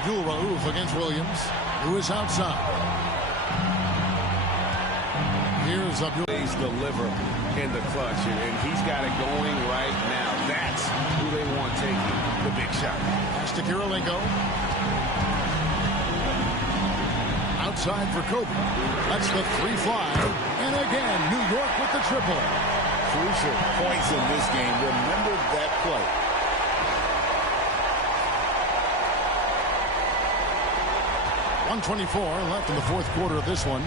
Abdul Rauf against Williams. Lewis outside. Here's Abdul. He's deliver in the clutch, and he's got it going right now. That's who they want taking the big shot. Pass to Kirilenko. Outside for Kobe. That's the 3 fly. And again, New York with the triple. Crucial points in this game. Remember that play. .124 left in the fourth quarter of this one.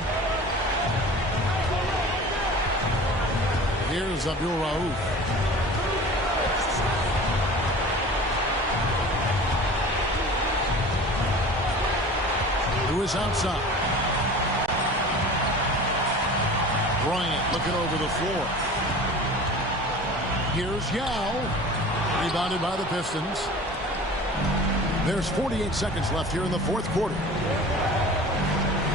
Here's Abdul Rauf. Lewis outside. Bryant looking over the floor. Here's Yao. Rebounded by the Pistons. There's 48 seconds left here in the fourth quarter.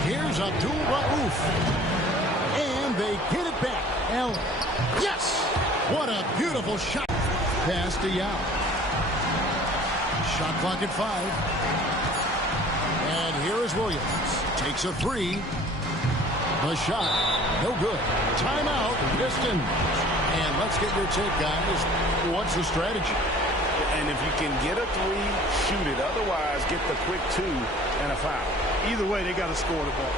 Here's Abdul Rauf. And they get it back. Allen. Yes! What a beautiful shot. Pass to Yao. Shot clock at 5. And here is Williams. Takes a 3. The shot. No good. Timeout. Pistons. And let's get your take, guys. What's the strategy? And if you can get a 3, shoot it. Otherwise, get the quick 2 and a foul. Either way, they got to score the ball.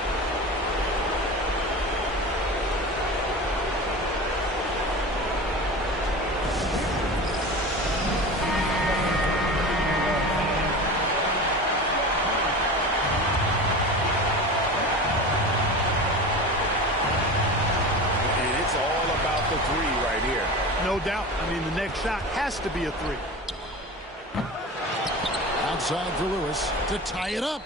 And it's all about the 3 right here. No doubt. I mean, the next shot has to be a 3. Outside for Lewis to tie it up.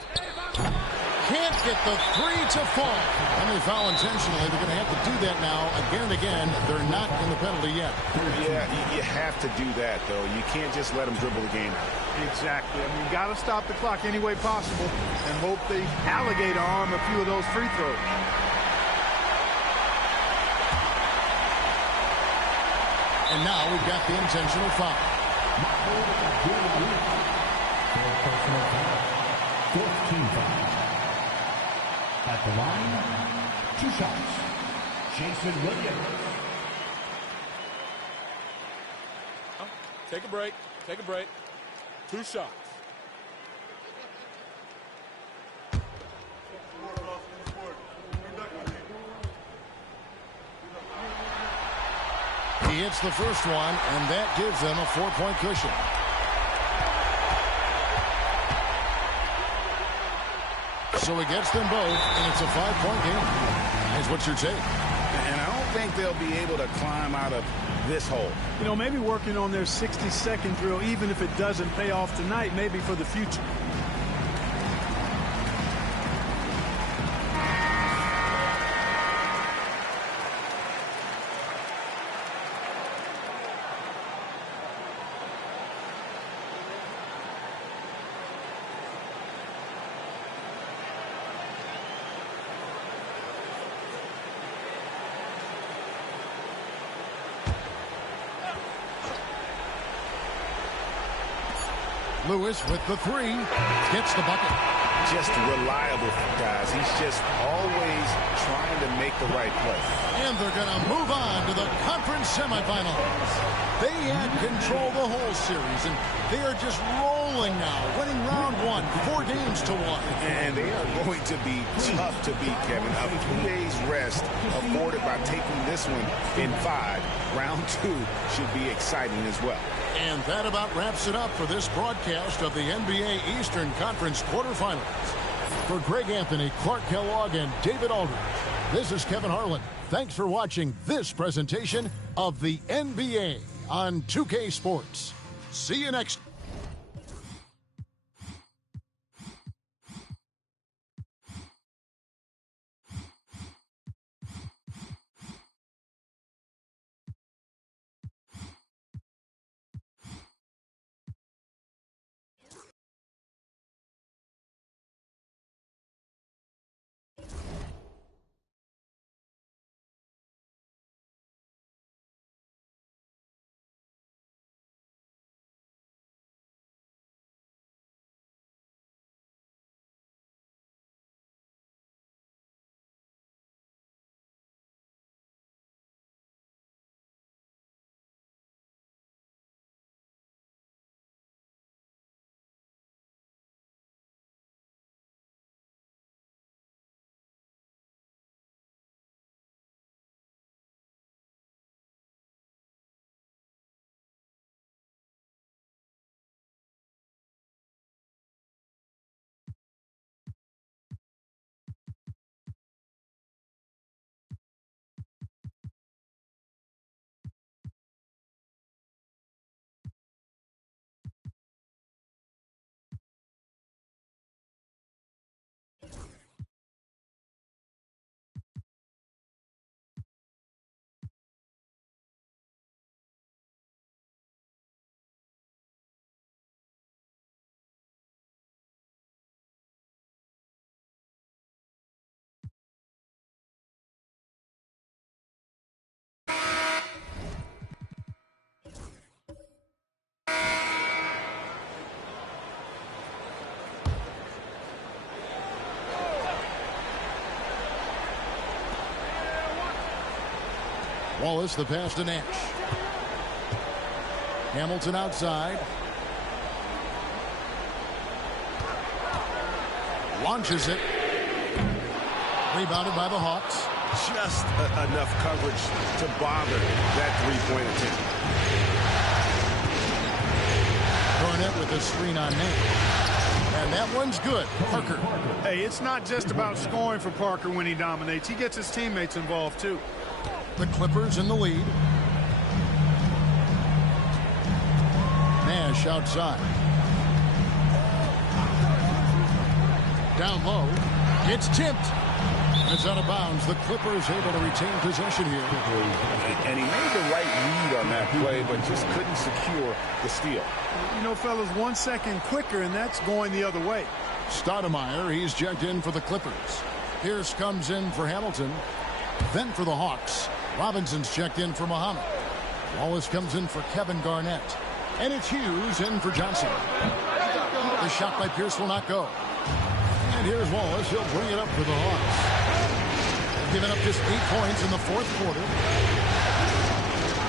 Can't get the 3 to fall. And they foul intentionally. They're going to have to do that now again and again. They're not in the penalty yet. Yeah, you have to do that, though. You can't just let them dribble the game. Exactly. I mean, you got to stop the clock any way possible and hope they alligator arm a few of those free throws. And now we've got the intentional foul. Personal foul. 14 foul. At the line, 2 shots. Jason Williams. Take a break. Take a break. 2 shots. He hits the first one, and that gives them a 4-point cushion. So he gets them both, and it's a 5-point game. That's what's your take? And I don't think they'll be able to climb out of this hole. You know, maybe working on their 60-second drill, even if it doesn't pay off tonight, maybe for the future. Lewis with the 3. Gets the bucket. Just reliable, guys. He's just always trying to make the right play. And they're going to move on to the conference semifinals. They had control the whole series, and they are just rolling now, winning round 1, 4 games to 1. And they are going to be tough to beat, Kevin. A few days rest afforded by taking this one in 5. Round 2 should be exciting as well. And that about wraps it up for this broadcast of the NBA Eastern Conference quarterfinals. For Greg Anthony, Clark Kellogg, and David Aldridge, this is Kevin Harlan. Thanks for watching this presentation of the NBA on 2K Sports. See you next time. Wallace, the pass to Nash. Hamilton outside. Launches it. Rebounded by the Hawks. Just enough coverage to bother that three-point attempt. Garnett with a screen on Nash. And that one's good. Parker. Hey, it's not just about scoring for Parker when he dominates. He gets his teammates involved, too. The Clippers in the lead. Nash outside. Down low. It's tipped. It's out of bounds. The Clippers able to retain possession here. And he made the right read on that play, but just couldn't secure the steal. You know, fellas, 1 second quicker, and that's going the other way. Stoudemire, he's checked in for the Clippers. Pierce comes in for Hamilton. Then for the Hawks, Robinson's checked in for Muhammad. Wallace comes in for Kevin Garnett. And it's Hughes in for Johnson. The shot by Pierce will not go. And here's Wallace. He'll bring it up for the Hawks. They've given up just 8 points in the fourth quarter.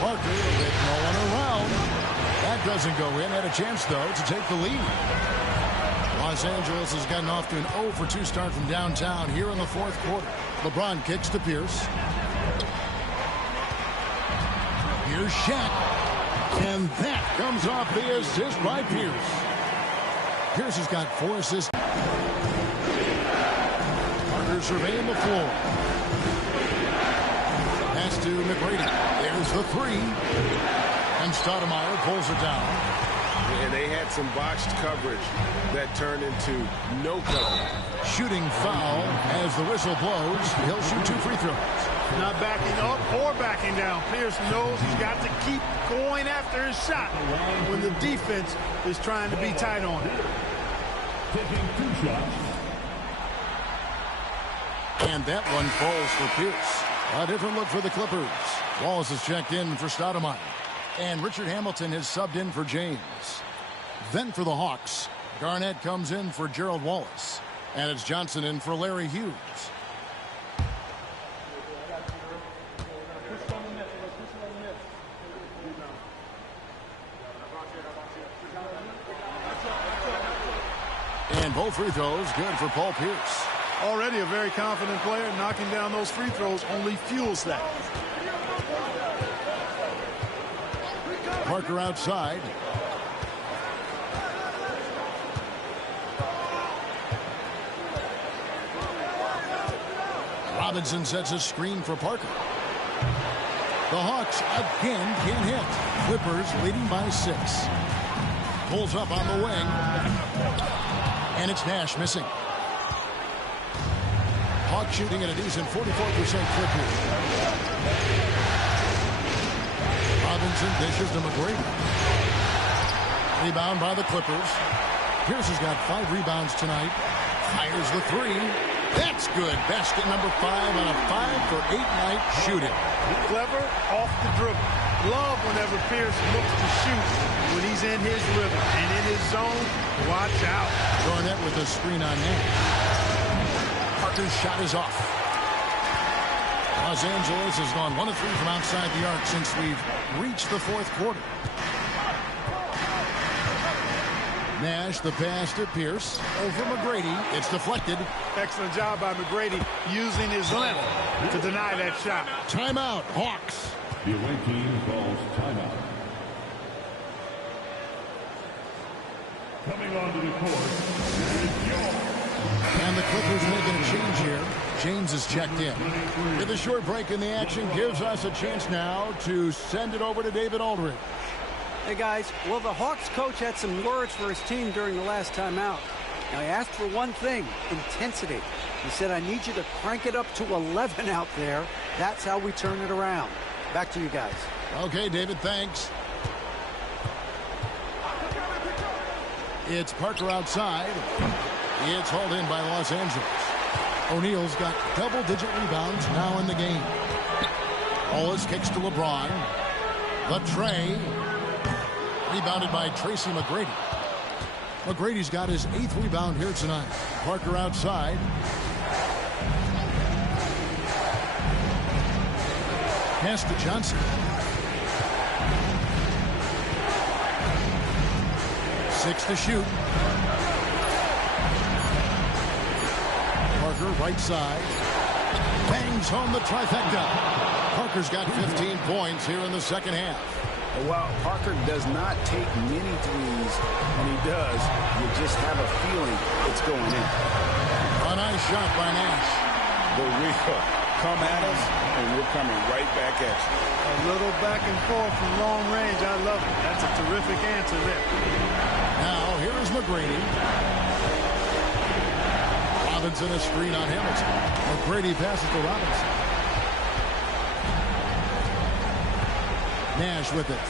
Parker with no one around. That doesn't go in. Had a chance, though, to take the lead. Los Angeles has gotten off to an 0 for 2 start from downtown here in the fourth quarter. LeBron kicks to Pierce. Here's Shaq. And that comes off the assist by Pierce. Pierce has got 4 assists. Parker surveying the floor. Pass to McGrady. There's the 3. And Stoudemire pulls it down. And they had some botched coverage that turned into no coverage. Shooting foul as the whistle blows. He'll shoot 2 free throws. Not backing up or backing down. Pierce knows he's got to keep going after his shot when the defense is trying to be tight on him. Taking 2 shots. And that one falls for Pierce. A different look for the Clippers. Wallace is checked in for Stoudemire. And Richard Hamilton has subbed in for James. Then for the Hawks, Garnett comes in for Gerald Wallace. And it's Johnson in for Larry Hughes. And both free throws good for Paul Pierce. Already a very confident player. Knocking down those free throws only fuels that. Parker outside. Robinson sets a screen for Parker. The Hawks again can't hit. Clippers leading by 6. Pulls up on the wing. And it's Nash missing. Hawks shooting at a decent 44% clip here. Robinson dishes to McGrady. Rebound by the Clippers. Pierce has got 5 rebounds tonight. Fires the 3. That's good. Basket number 5 on a 5-for-8 night shooting. Clever off the dribble. Love whenever Pierce looks to shoot when he's in his rhythm and in his zone. Watch out. Garnett with a screen on Nash. Parker's shot is off. Los Angeles has gone 1 of 3 from outside the arc since we've reached the fourth quarter. Nash, the pass to Pierce. Over McGrady. It's deflected. Excellent job by McGrady using his length to deny that shot. Timeout, Hawks. The away team calls timeout. Coming onto the court is York. And the Clippers making a change here. James is checked in. With a short break in the action, gives us a chance now to send it over to David Aldridge. Hey, guys. Well, the Hawks coach had some words for his team during the last timeout. Now, he asked for one thing, intensity. He said, I need you to crank it up to 11 out there. That's how we turn it around. Back to you guys. Okay, David, thanks. It's Parker outside. It's hauled in by Los Angeles. O'Neal's got double-digit rebounds now in the game. Wallace kicks to LeBron. The tray. Rebounded by Tracy McGrady. McGrady's got his 8th rebound here tonight. Parker outside. Pass to Johnson. 6 to shoot. Parker, right side. Bangs home the trifecta. Parker's got 15 points here in the second half. While Parker does not take many threes, when he does, you just have a feeling it's going in. A nice shot by Nash. The real come at us, and we're coming right back at you. A little back and forth from long range. I love it. That's a terrific answer there. Now, here is McGrady. Robinson a screen on Hamilton. McGrady passes to Robinson. Nash with it.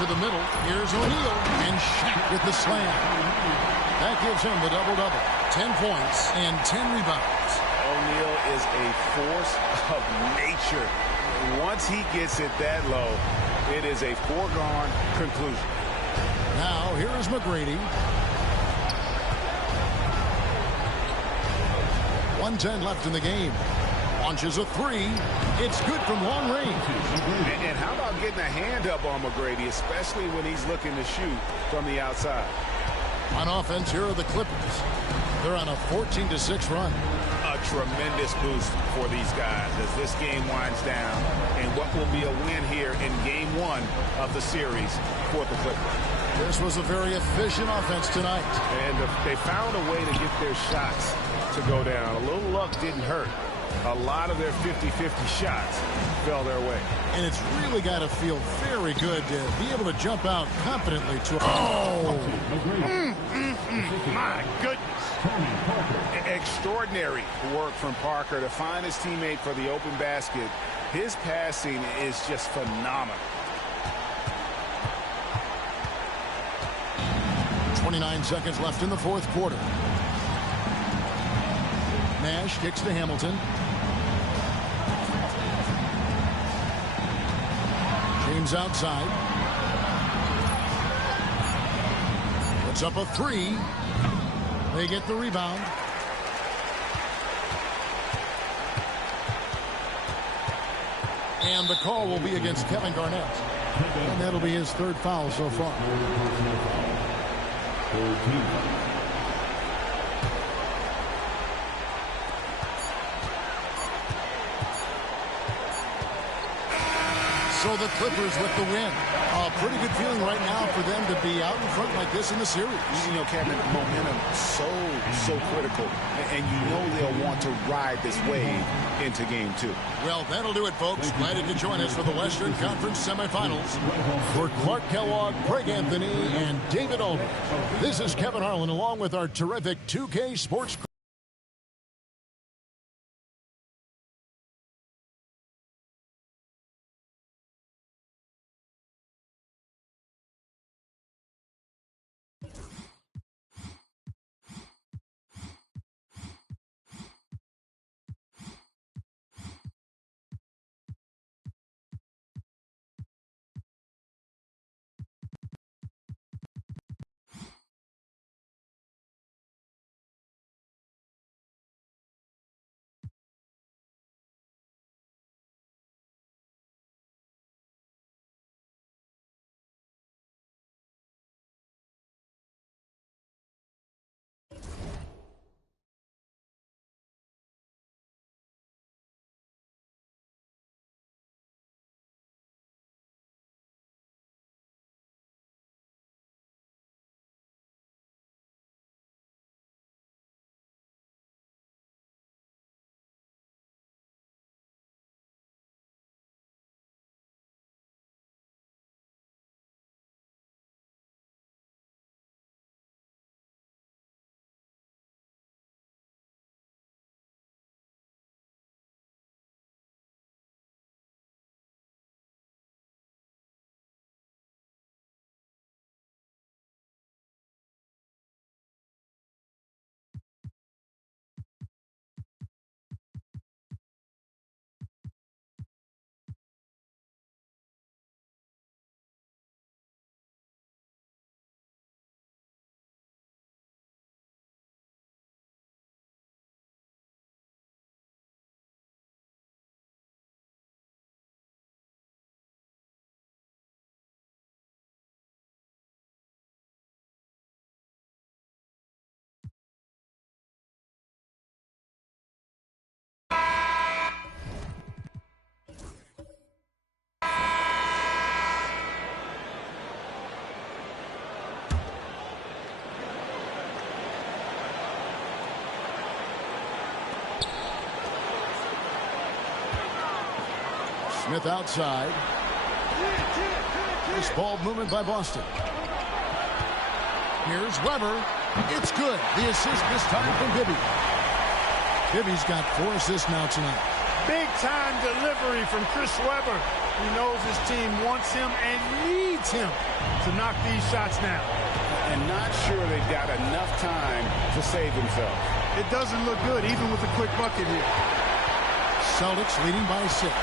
To the middle. Here's O'Neal. And Shaq with the slam. That gives him the double-double. 10 points and 10 rebounds. O'Neal is a force of nature. Once he gets it that low, it is a foregone conclusion. Now, here is McGrady. 1:10 left in the game. Launches a three. It's good from long range. And how about getting a hand up on McGrady, especially when he's looking to shoot from the outside? On offense, here are the Clippers. They're on a 14-6 run. A tremendous boost for these guys as this game winds down. And what will be a win here in game 1 of the series for the Clippers. This was a very efficient offense tonight. And they found a way to get their shots to go down. A little luck didn't hurt. A lot of their 50-50 shots fell their way. And it's really got to feel very good to be able to jump out confidently to... Oh! My goodness. Extraordinary work from Parker to find his teammate for the open basket. His passing is just phenomenal. 29 seconds left in the fourth quarter. Nash kicks to Hamilton. James outside. Puts up a three. They get the rebound. And the call will be against Kevin Garnett. And that'll be his third foul so far. So the Clippers with the win. A pretty good feeling right now for them to be out in front like this in the series. You know, Kevin, momentum so critical. And you know they'll want to ride this wave into game 2. Well, that'll do it, folks. Glad you could join us for the Western Conference semifinals. For Clark Kellogg, Greg Anthony, and David Aldridge, this is Kevin Harlan along with our terrific 2K Sports crew. Smith outside. This ball movement by Boston. Here's Weber. It's good. The assist this time from Bibby. Bibby's got 4 assists now tonight. Big-time delivery from Chris Weber. He knows his team wants him and needs him to knock these shots down. And not sure they've got enough time to save themselves. It doesn't look good, even with a quick bucket here. Celtics leading by 6.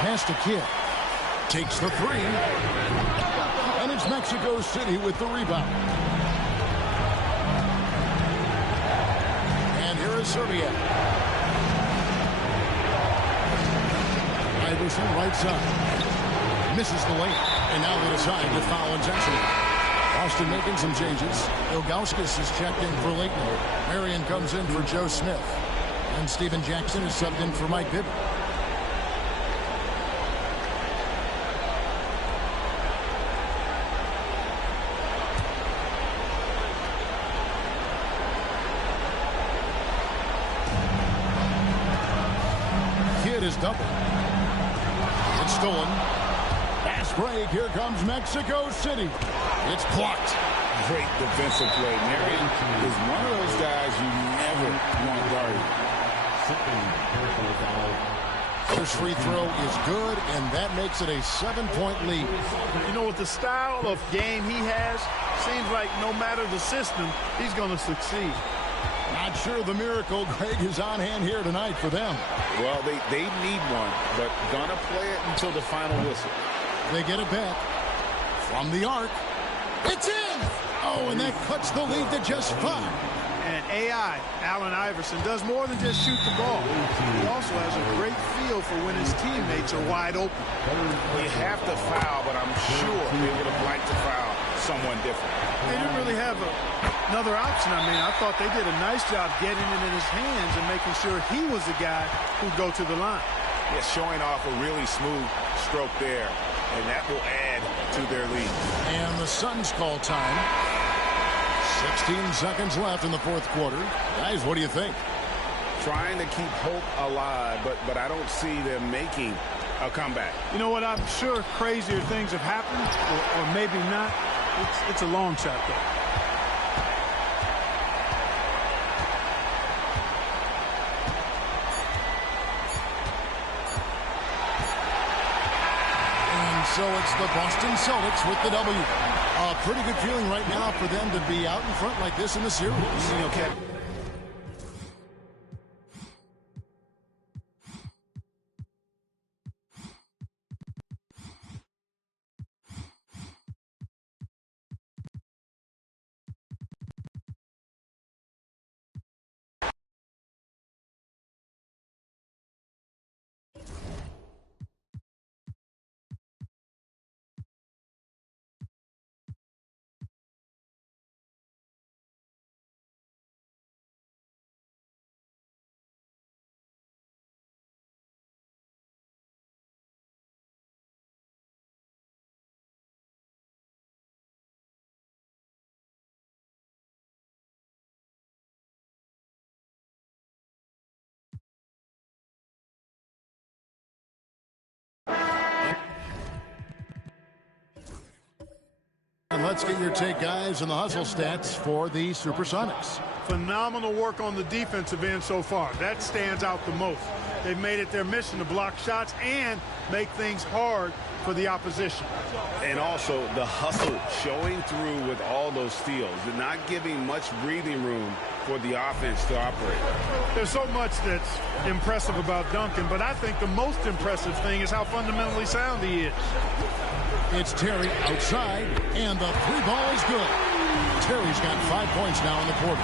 Pass to Kidd. Takes the 3. And it's Mexico City with the rebound. And here is Serbia. Iverson right side. Misses the layup. And now they decide to foul intentionally. Boston making some changes. Ilgauskas is checked in for Leighton. Marion comes in for Joe Smith. And Steven Jackson is subbed in for Mike Bibby. Kidd is doubled. It's stolen. Fast break. Here comes Mexico City. It's blocked. Great defensive play. Marion is one of those guys you never want guarded. First free throw is good, and that makes it a 7-point lead. You know, with the style of game he has, seems like no matter the system, he's going to succeed. Not sure the miracle, Greg, is on hand here tonight for them. Well, they need one, but gonna play it until the final whistle. They get it back. From the arc. It's in! Oh, and that cuts the lead to just 5. And AI, Allen Iverson, does more than just shoot the ball. He also has a great feel for when his teammates are wide open. We have to foul, but I'm sure they would have liked to foul someone different. They didn't really have another option. I mean, I thought they did a nice job getting it in his hands and making sure he was the guy who'd go to the line. Yeah, showing off a really smooth stroke there, and that will add to their lead. And the Suns call time. 16 seconds left in the 4th quarter. Guys, what do you think? Trying to keep hope alive, but I don't see them making a comeback. You know what? I'm sure crazier things have happened, or maybe not. It's a long shot, though. So it's the Boston Celtics with the W. A pretty good feeling right now for them to be out in front like this in the series. You know, Kevin. And let's get your take, guys, on the hustle stats for the Supersonics. Phenomenal work on the defensive end so far. That stands out the most. They've made it their mission to block shots and make things hard for the opposition. And also the hustle showing through with all those steals and not giving much breathing room for the offense to operate. There's so much that's impressive about Duncan, but I think the most impressive thing is how fundamentally sound he is. It's Terry outside, and the 3 ball is good. Terry's got 5 points now in the quarter.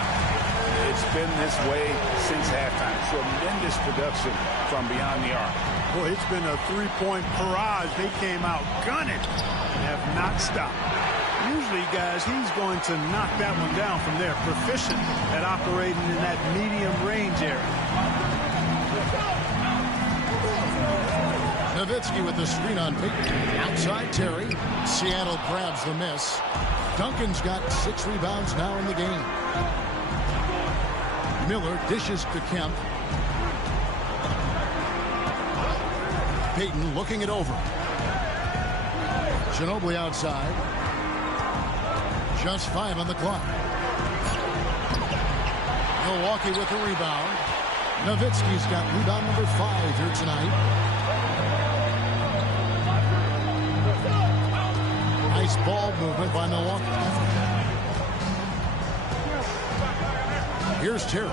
It's been this way since halftime. Tremendous production from beyond the arc. Boy, it's been a 3-point barrage. They came out gunning and have not stopped. Usually, guys, he's going to knock that one down from there. Proficient at operating in that medium range area. Nowitzki with the screen on Peyton. Outside Terry. Seattle grabs the miss. Duncan's got 6 rebounds now in the game. Miller dishes to Kemp. Payton looking it over. Ginobili outside. Just 5 on the clock. Milwaukee with the rebound. Nowitzki's got rebound number 5 here tonight. Nice ball movement by Milwaukee. Here's Terry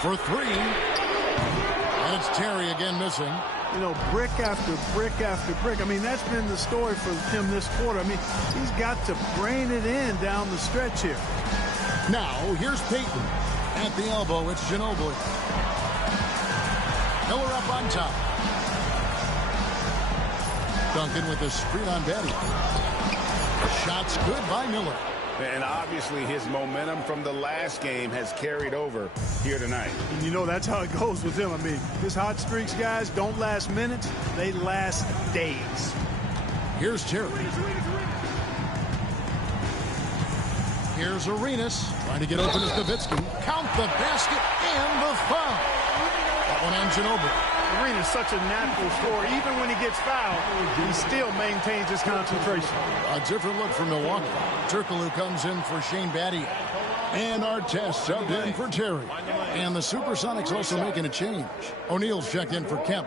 for 3. And it's Terry again missing. You know, brick after brick after brick. I mean, that's been the story for him this quarter. I mean, he's got to brain it in down the stretch here. Now, here's Payton. At the elbow, it's Ginobili. Miller up on top. Duncan with the screen on Betty. Shots good by Miller. And obviously his momentum from the last game has carried over here tonight. And you know, that's how it goes with him. I mean, his hot streaks, guys, don't last minutes. They last days. Here's Terry. Here's Arenas trying to get open as Nowitzki. Count the basket and the foul. That one on Ginobili. Arenas such a natural scorer. Even when he gets fouled, he still maintains his concentration. A different look for Milwaukee. Turkoglu comes in for Shane Battier. And Artest subbed in for Terry. And the Supersonics also making a change. O'Neal's checked in for Kemp.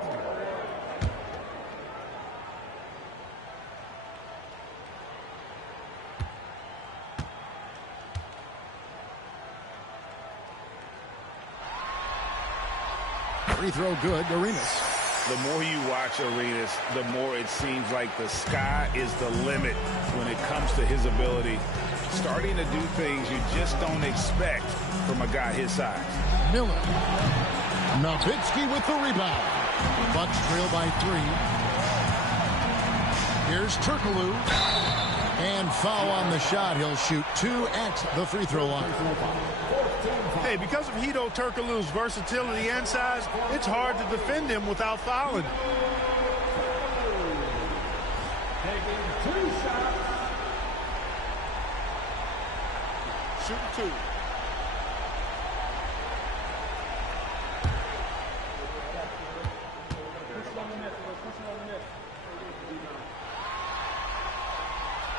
Free throw good, Arenas. The more you watch Arenas, the more it seems like the sky is the limit when it comes to his ability. Starting to do things you just don't expect from a guy his size. Miller. Nowitzki with the rebound. Bucks trail by 3. Here's Turkoglu. And foul on the shot. He'll shoot 2 at the free throw line. Hey, because of Hedo Turkoglu's versatility and size, it's hard to defend him without fouling. Taking 2 shots. Shooting 2.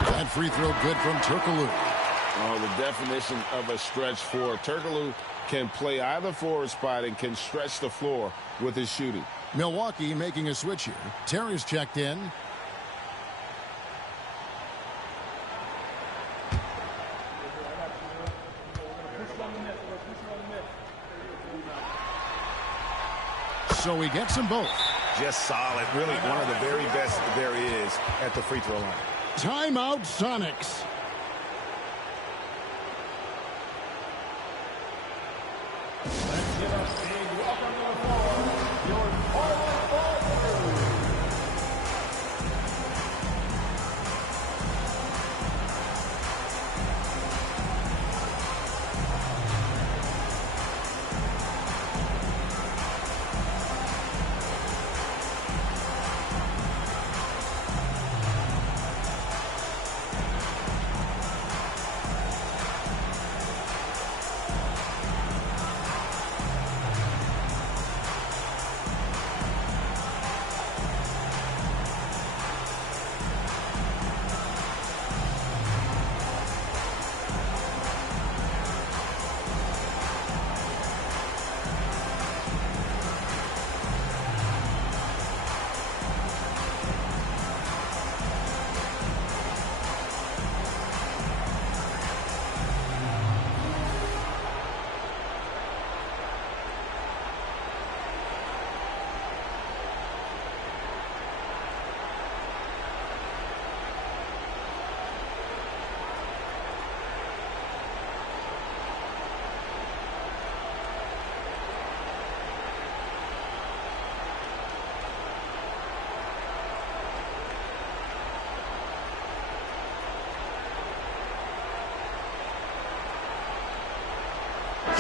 That free throw good from Turkoglu. Oh, the definition of a stretch four. Turkoglu can play either forward spot and can stretch the floor with his shooting. Milwaukee making a switch here. Terry's checked in. So he gets them both. Just solid. Really one of the very best there is at the free throw line. Timeout, Sonics. Let's give us a welcome to the floor, your Portland Ball Warriors.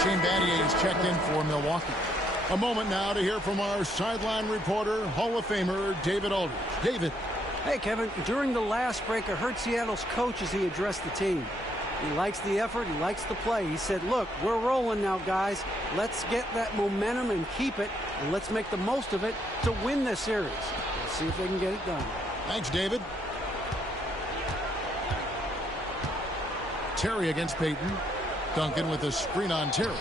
Shane Battier is checked in for Milwaukee. A moment now to hear from our sideline reporter, Hall of Famer David Aldridge. David. Hey, Kevin, during the last break, I heard Seattle's coach as he addressed the team. He likes the effort. He likes the play. He said, look, we're rolling now, guys. Let's get that momentum and keep it, and let's make the most of it to win this series. Let's see if they can get it done. Thanks, David. Terry against Payton. Duncan with a screen on Terry.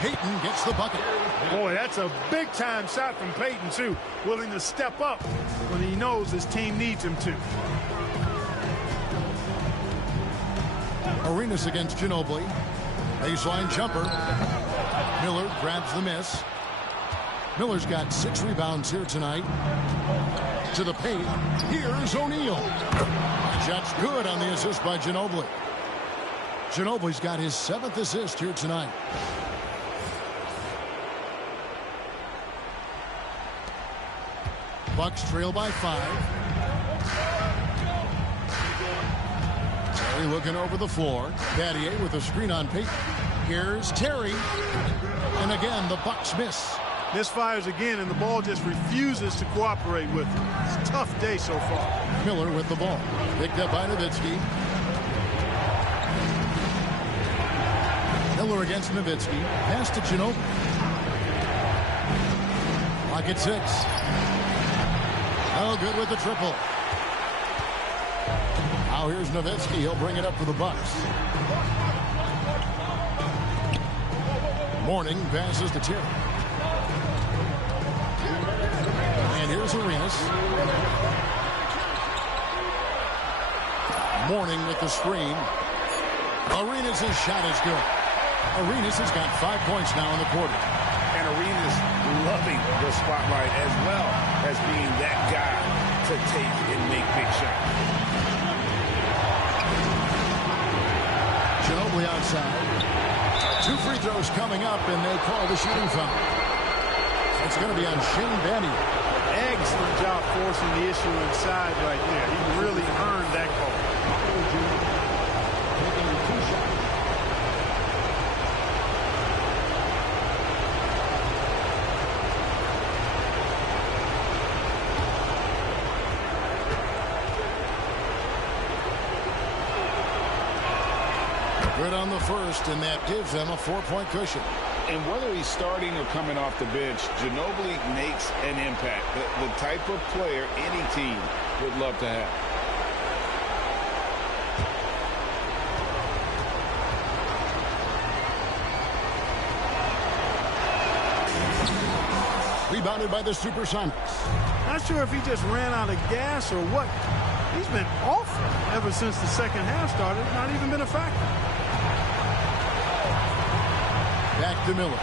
Payton gets the bucket. Boy, that's a big-time shot from Payton, too. Willing to step up when he knows his team needs him to. Arenas against Ginobili. Baseline jumper. Miller grabs the miss. Miller's got 6 rebounds here tonight. To the paint. Here's O'Neal. Shot's good on the assist by Ginobili. Ginobili's got his 7th assist here tonight. Bucks trail by 5. Terry looking over the floor. Battier with a screen on Payton. Here's Terry. And again, the Bucks miss. Misfires again, and the ball just refuses to cooperate with him. It's a tough day so far. Miller with the ball. Picked up by Nowitzki. Miller against Nowitzki. Pass to Ginobili. Clock at 6. Oh, good with the triple. Now here's Nowitzki. He'll bring it up for the Bucks. Mourning passes to Terry. And here's Arenas. Mourning with the screen. Arenas' shot is good. Arenas has got 5 points now in the quarter. And Arenas loving the spotlight as well as being that guy to take and make big shots. Ginobili outside. 2 free throws coming up, and they call the shooting foul. It's going to be on Shane Battier. Excellent job forcing the issue inside right there. He really earned that call. Good on the first, and that gives them a 4-point cushion. And whether he's starting or coming off the bench, Ginobili makes an impact. The type of player any team would love to have. Rebounded by the Supersonics. Not sure if he just ran out of gas or what. He's been awful ever since the second half started. Not even been a factor. Back to Miller.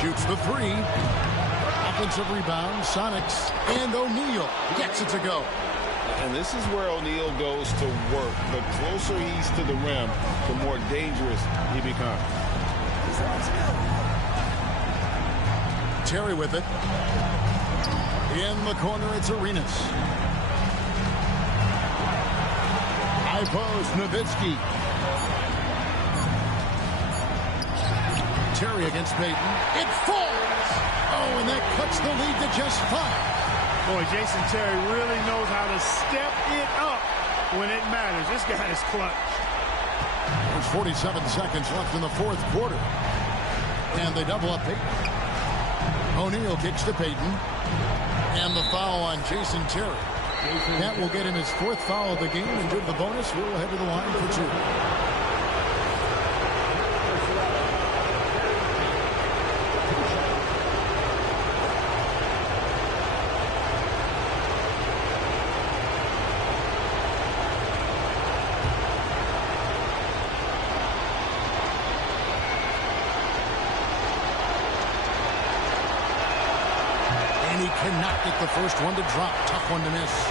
Shoots the 3. Offensive rebound. Sonics. And O'Neal gets it to go. And this is where O'Neal goes to work. The closer he's to the rim, the more dangerous he becomes. Terry with it. In the corner, it's Arenas. High post, Nowitzki. Terry against Payton. It falls! Oh, and that cuts the lead to just 5. Boy, Jason Terry really knows how to step it up when it matters. This guy is clutch. There's 47 seconds left in the 4th quarter. And they double up Payton. O'Neal kicks to Payton. And the foul on Jason Terry. That will get him his 4th foul of the game, and due to the bonus, we'll head to the line for 2. And he cannot get the first one to drop. Tough one to miss.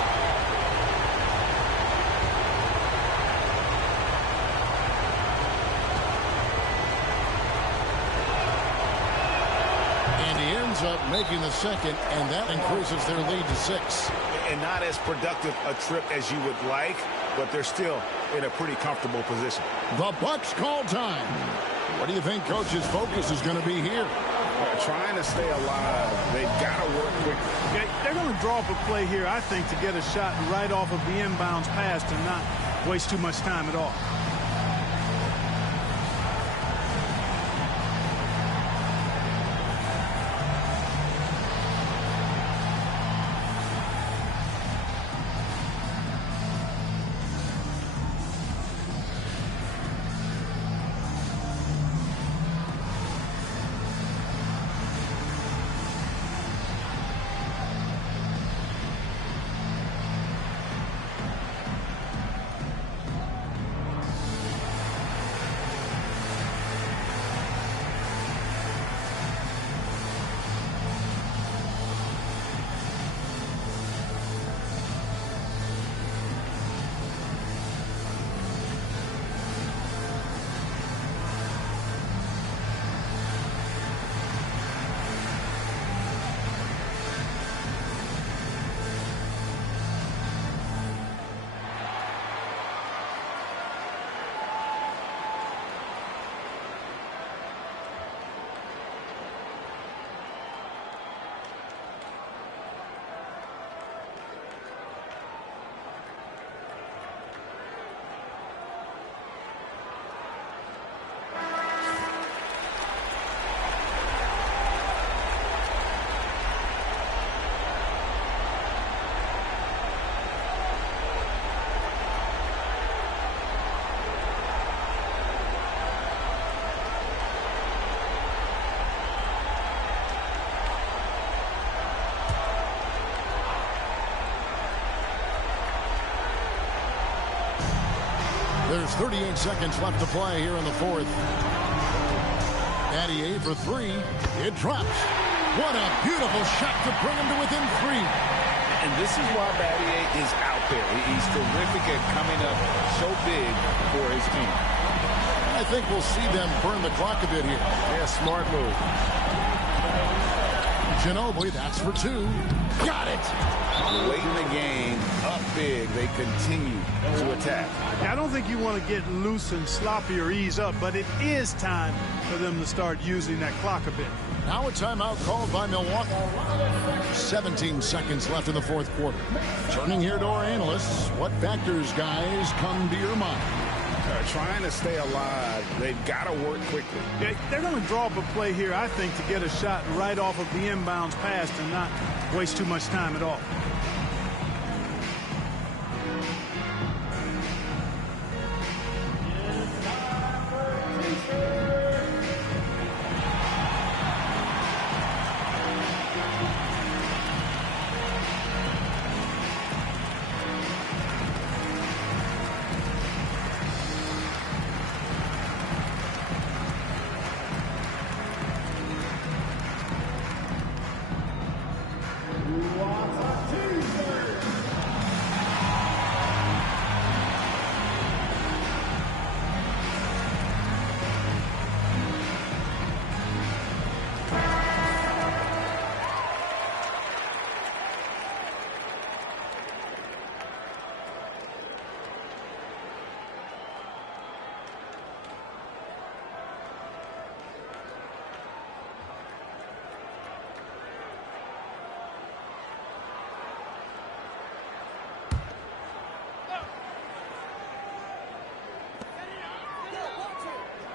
And he ends up making the second, and that increases their lead to 6. And not as productive a trip as you would like, but they're still in a pretty comfortable position. The Bucks call time. What do you think Coach's focus is going to be here? Trying to stay alive. They've got to work quickly. Okay, they're going to draw up a play here, I think, to get a shot right off of the inbounds pass to not waste too much time at all. There's 38 seconds left to play here in the fourth. Battier for three. It drops. What a beautiful shot to bring him to within three. And this is why Battier is out there. He's terrific at coming up so big for his team. I think we'll see them burn the clock a bit here. Yeah, smart move. Ginobili, that's for two. Got it. Late in the game, up big, they continue to attack. I don't think you want to get loose and sloppy or ease up, but it is time for them to start using that clock a bit. Now a timeout called by Milwaukee. 17 seconds left in the fourth quarter. Turning here to our analysts, what factors, guys, come to your mind? Trying to stay alive, they've got to work quickly. They're going to draw up a play here, I think, to get a shot right off of the inbounds pass and not waste too much time at all.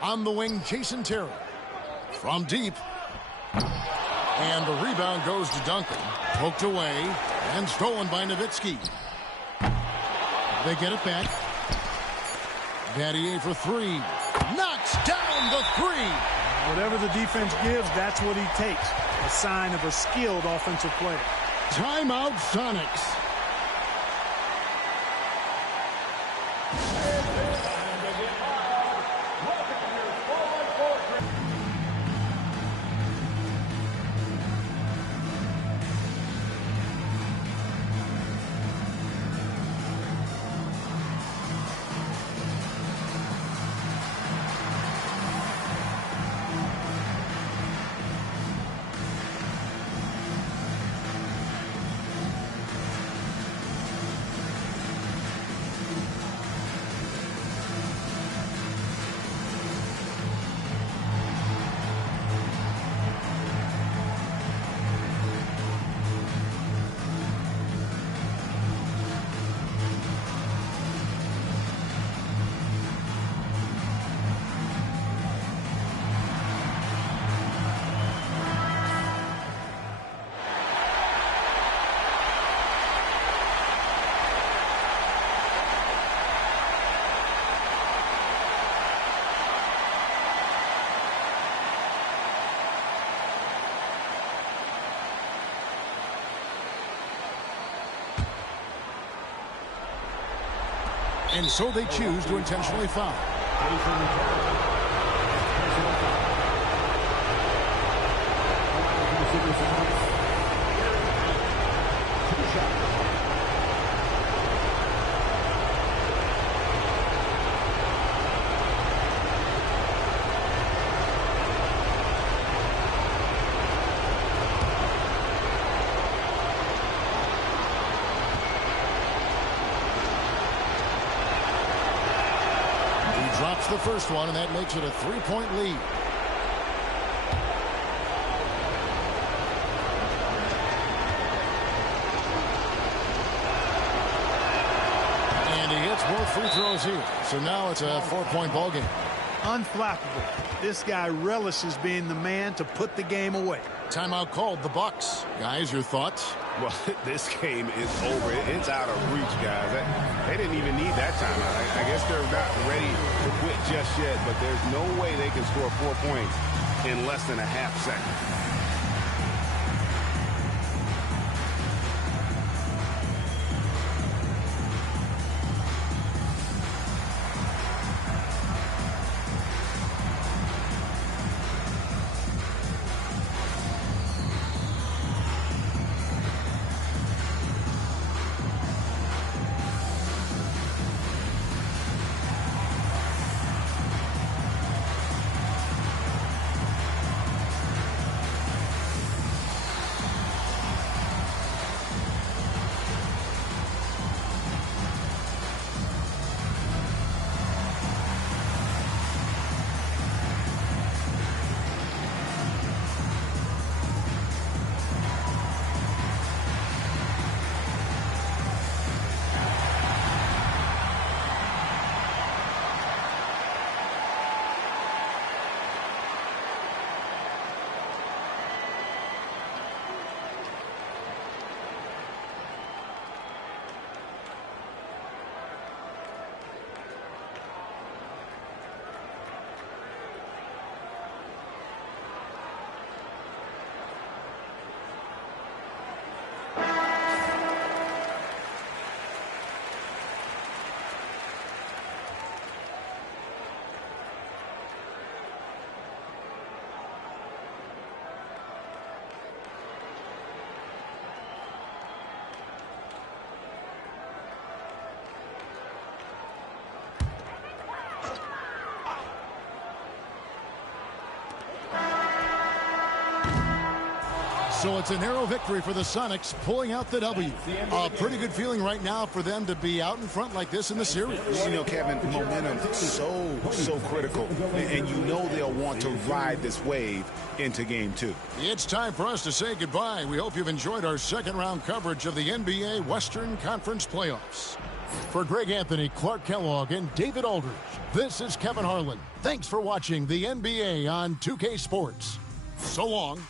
On the wing, Jason Terry. From deep. And the rebound goes to Duncan. Poked away and stolen by Nowitzki. They get it back. Battier for three. Knocks down the three. Whatever the defense gives, that's what he takes. A sign of a skilled offensive player. Timeout, Sonics. And so they choose to intentionally foul. Drops the first one, and that makes it a three-point lead. And he hits both free throws here. So now it's a four-point ball game. Unflappable. This guy relishes being the man to put the game away. Timeout called, the Bucks. Guys, your thoughts? Well, this game is over. It's out of reach, guys. They didn't even need that timeout. I guess they're not ready to quit just yet, but there's no way they can score 4 points in less than a half second. So it's a narrow victory for the Sonics, pulling out the W. A pretty good feeling right now for them to be out in front like this in the series. You know, Kevin, momentum so critical. And you know they'll want to ride this wave into game 2. It's time for us to say goodbye. We hope you've enjoyed our second round coverage of the NBA Western Conference Playoffs. For Greg Anthony, Clark Kellogg, and David Aldridge, this is Kevin Harlan. Thanks for watching the NBA on 2K Sports. So long.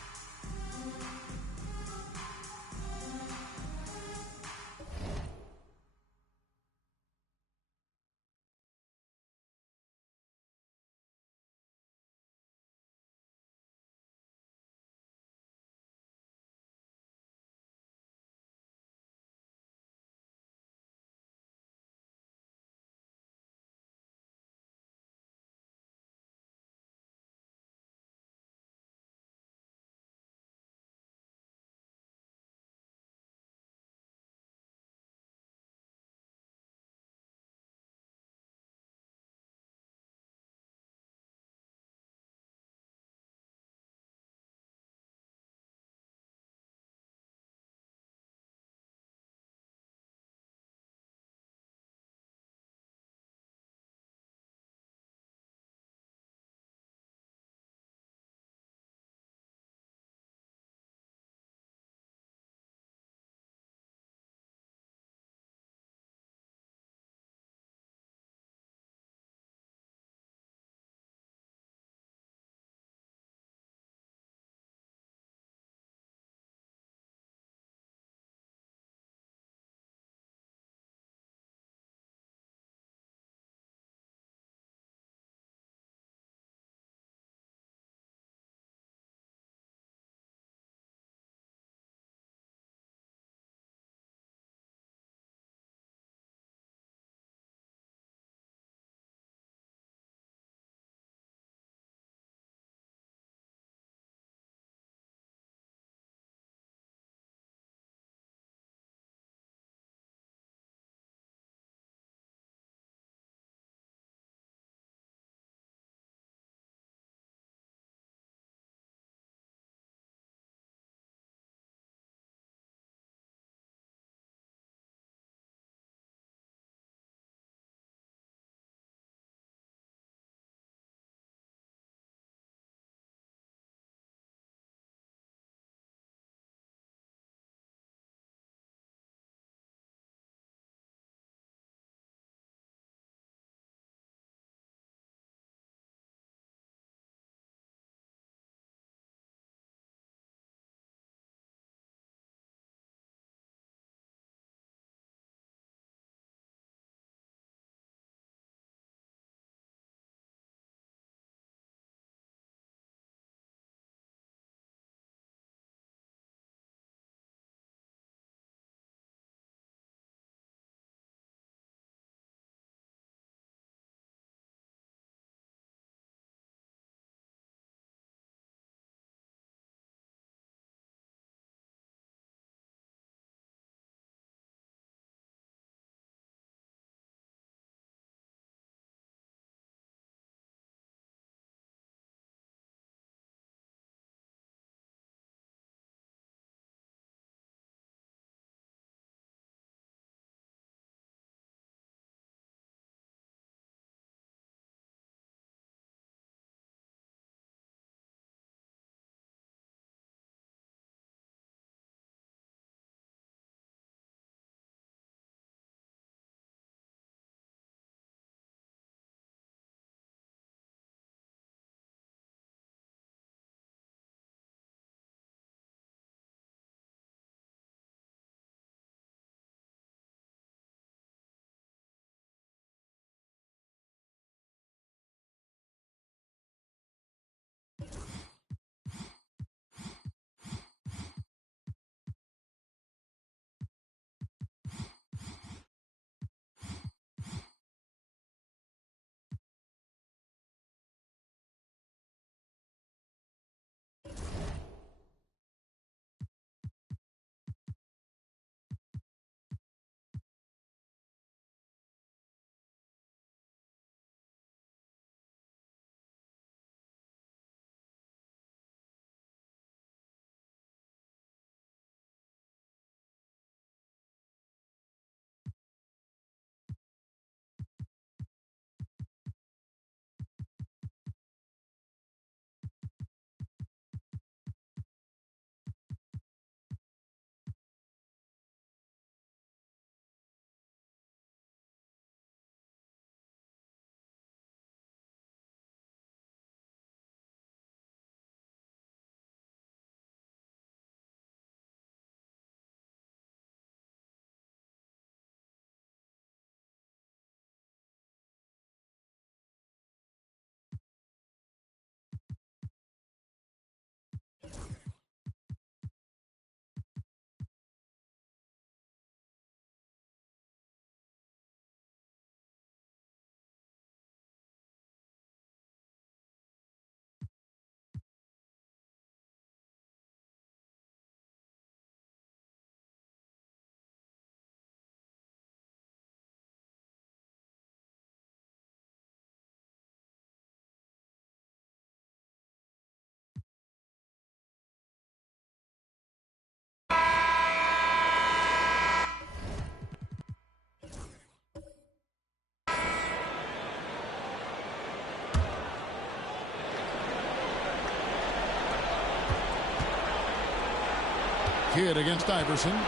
Kidd against Iverson.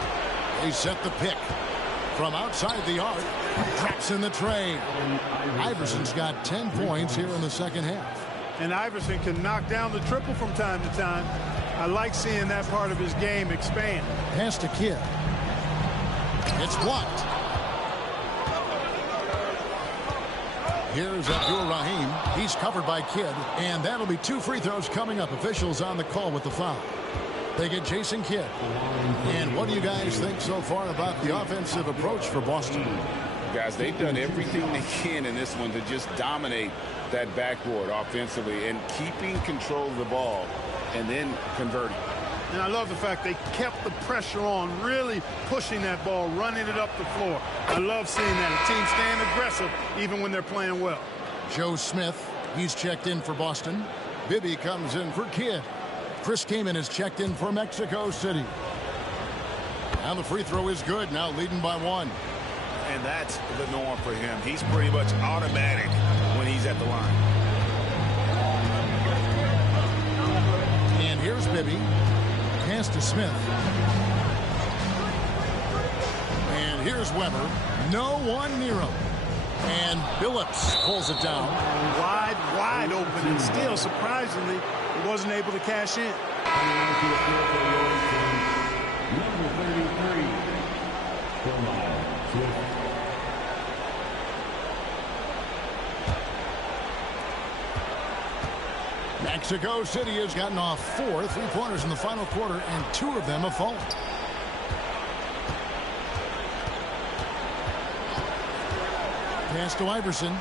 They set the pick. From outside the arc, drops in the tray. Iverson's got 10 points here in the second half. And Iverson can knock down the triple from time to time. I like seeing that part of his game expand. Pass to Kidd. It's blocked. Here's Abdul Rahim. He's covered by Kidd, and that'll be 2 free throws coming up. Officials on the call with the foul. They get Jason Kidd. And what do you guys think so far about the offensive approach for Boston? Guys, they've done everything they can in this one to just dominate that backboard offensively and keeping control of the ball and then converting. And I love the fact they kept the pressure on, really pushing that ball, running it up the floor. I love seeing that. A team staying aggressive even when they're playing well. Joe Smith, he's checked in for Boston. Bibby comes in for Kidd. Chris Kaman is checked in for Mexico City. And the free throw is good, now leading by 1. And that's the norm for him. He's pretty much automatic when he's at the line. And here's Bibby. Pass to Smith. And here's Weber. No one near him. And Billups pulls it down. Wide open, and still, surprisingly, he wasn't able to cash in. Number 33, Mexico City has gotten off 4 3-pointers in the final quarter, and 2 of them have fallen. Pass to Iverson.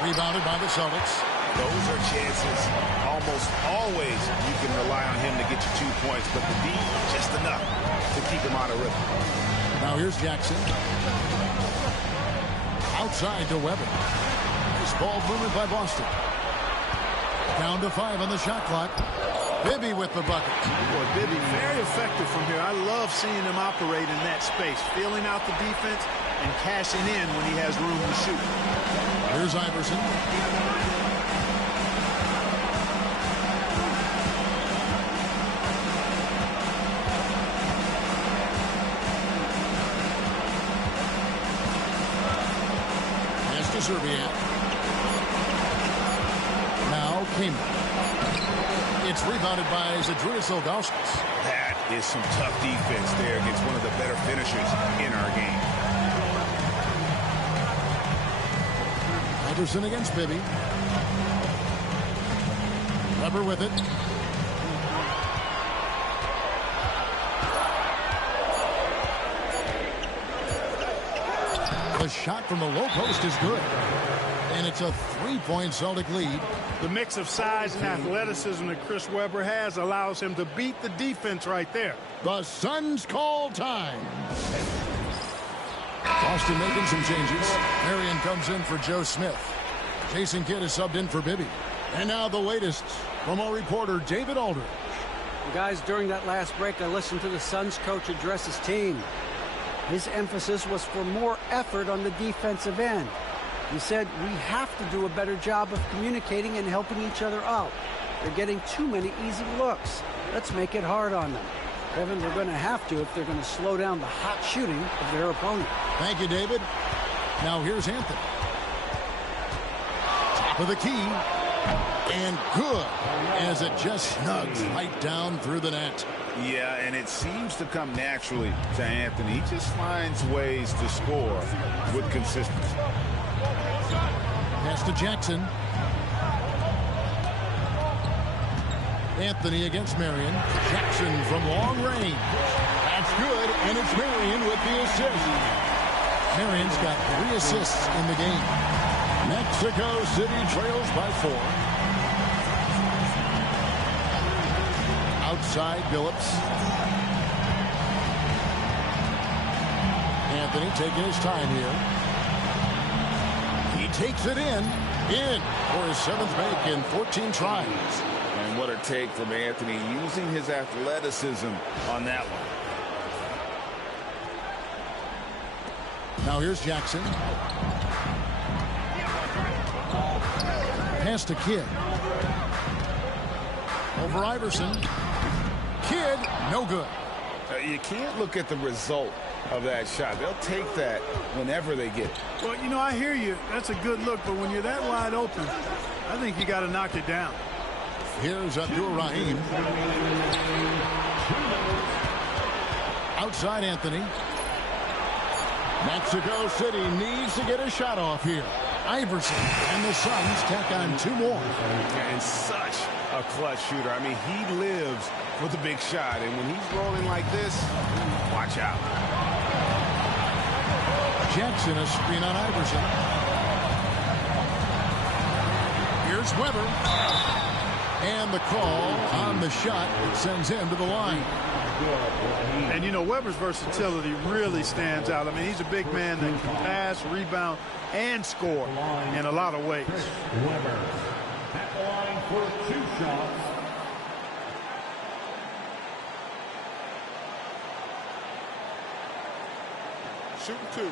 Rebounded by the Celtics. Those are chances. Almost always you can rely on him to get you 2 points, but the D, just enough to keep him out of rhythm. Now here's Jackson. Outside to Weber. Nice ball movement by Boston. Down to 5 on the shot clock. Bibby with the bucket. Boy, Bibby very effective from here. I love seeing him operate in that space, feeling out the defense and cashing in when he has room to shoot. Here's Iverson. Pass to Serbiak. Now Kaman. It's rebounded by Zydrunas Ilgauskas. That is some tough defense there against one of the better finishers in our game. Iverson against Bibby. Weber with it. The shot from the low post is good. And it's a 3-point Celtic lead. The mix of size and athleticism that Chris Webber has allows him to beat the defense right there. The Suns call time. Boston making some changes. Marion comes in for Joe Smith. Jason Kidd is subbed in for Bibby. And now the latest from our reporter, David Aldridge. Well, guys, during that last break, I listened to the Suns coach address his team. His emphasis was for more effort on the defensive end. He said, we have to do a better job of communicating and helping each other out. They're getting too many easy looks. Let's make it hard on them. Kevin, they're going to have to if they're going to slow down the hot shooting of their opponent. Thank you, David. Now here's Anthony. Top of the key. And good, as it just snugs right down through the net. Yeah, and it seems to come naturally to Anthony. He just finds ways to score with consistency. Pass to Jackson. Anthony against Marion. Jackson from long range. That's good, and it's Marion with the assist. Marion's got 3 assists in the game. Mexico City trails by 4. Outside Billups. Anthony taking his time here. He takes it in for his 7th make in 14 tries. And what a take from Anthony, using his athleticism on that one. Now here's Jackson. Pass to Kidd. Over Iverson. Kidd, no good. You can't look at the result of that shot. They'll take that whenever they get it. Well, you know, I hear you. That's a good look, but when you're that wide open, I think you got to knock it down. Here's Abdur-Rahim. Outside Anthony. Mexico City needs to get a shot off here. Iverson and the Suns tack on 2 more. And such a clutch shooter. I mean, he lives for the big shot, and when he's rolling like this, watch out. Jackson, a screen on Iverson. Here's Weber. And the call on the shot that sends him to the line. And, you know, Weber's versatility really stands out. I mean, he's a big man that can pass, rebound, and score in a lot of ways. Weber at the line for 2 shots. Shooting 2.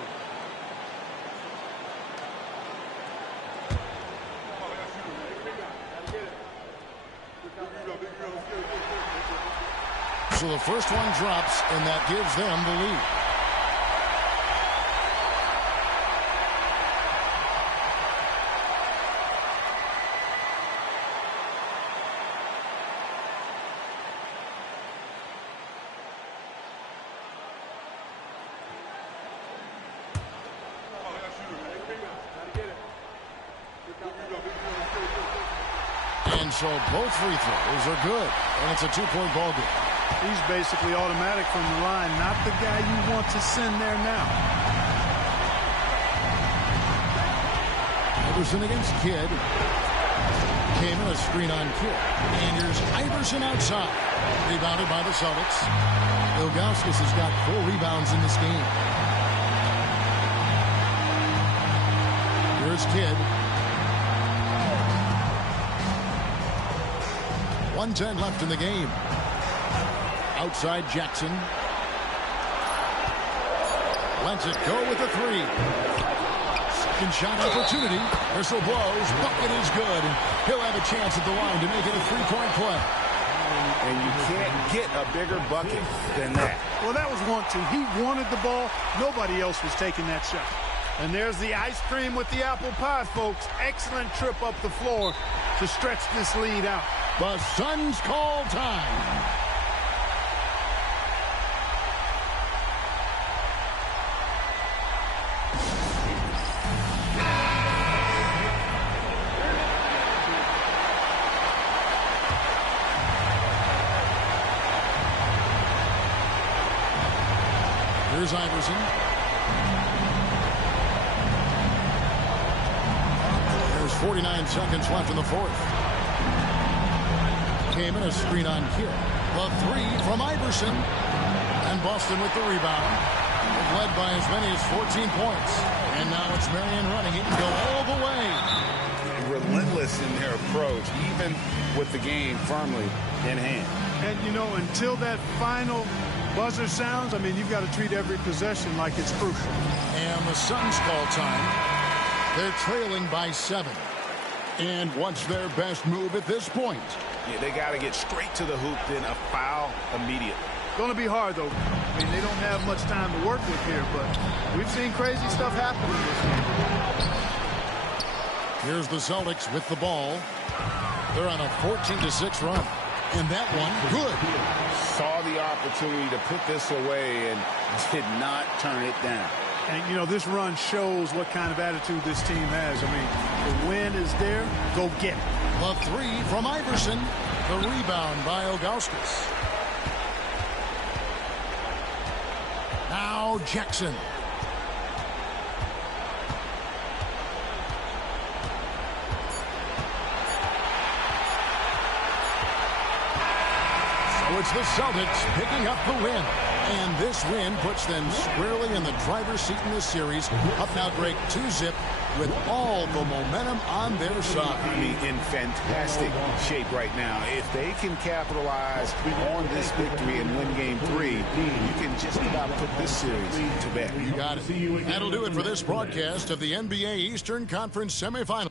So the first one drops, and that gives them the lead. And so both free throws are good, and it's a 2-point ball game. He's basically automatic from the line, not the guy you want to send there now. Iverson against Kidd. Came in a screen on Kidd. And here's Iverson outside. Rebounded by the Celtics. Ilgauskas has got 4 rebounds in this game. Here's Kidd. 1:10 left in the game. Outside Jackson. Lets it go with a 3. Second shot opportunity. Whistle blows. Bucket is good. He'll have a chance at the line to make it a 3-point play. And you can't get a bigger bucket than that. Well, that was 1-2. He wanted the ball. Nobody else was taking that shot. And there's the ice cream with the apple pie, folks. Excellent trip up the floor to stretch this lead out. The Suns call time. Here's Iverson. There's 49 seconds left in the 4th. Came in a screen on Kidd. The 3 from Iverson. And Boston with the rebound. They've led by as many as 14 points. And now it's Marion running. He can go all the way. Relentless in their approach, even with the game firmly in hand. And, you know, until that final buzzer sounds, I mean, you've got to treat every possession like it's crucial. And the Suns call time. They're trailing by 7. And what's their best move at this point? Yeah, they got to get straight to the hoop, then a foul immediately. Going to be hard, though. I mean, they don't have much time to work with here, but we've seen crazy stuff happen in this game. Here's the Celtics with the ball. They're on a 14-6 run. And that one, good. Saw the opportunity to put this away and did not turn it down. And, you know, this run shows what kind of attitude this team has. I mean, the win is there. Go get it. The 3 from Iverson. The rebound by Ilgauskas. Now Jackson. So it's the Celtics picking up the win. And this win puts them squarely in the driver's seat in this series. Up now, Greg, 2-zip with all the momentum on their side. I mean, in fantastic shape right now. If they can capitalize on this victory and win game 3, you can just about put this series to bed. You got it. That'll do it for this broadcast of the NBA Eastern Conference semifinal.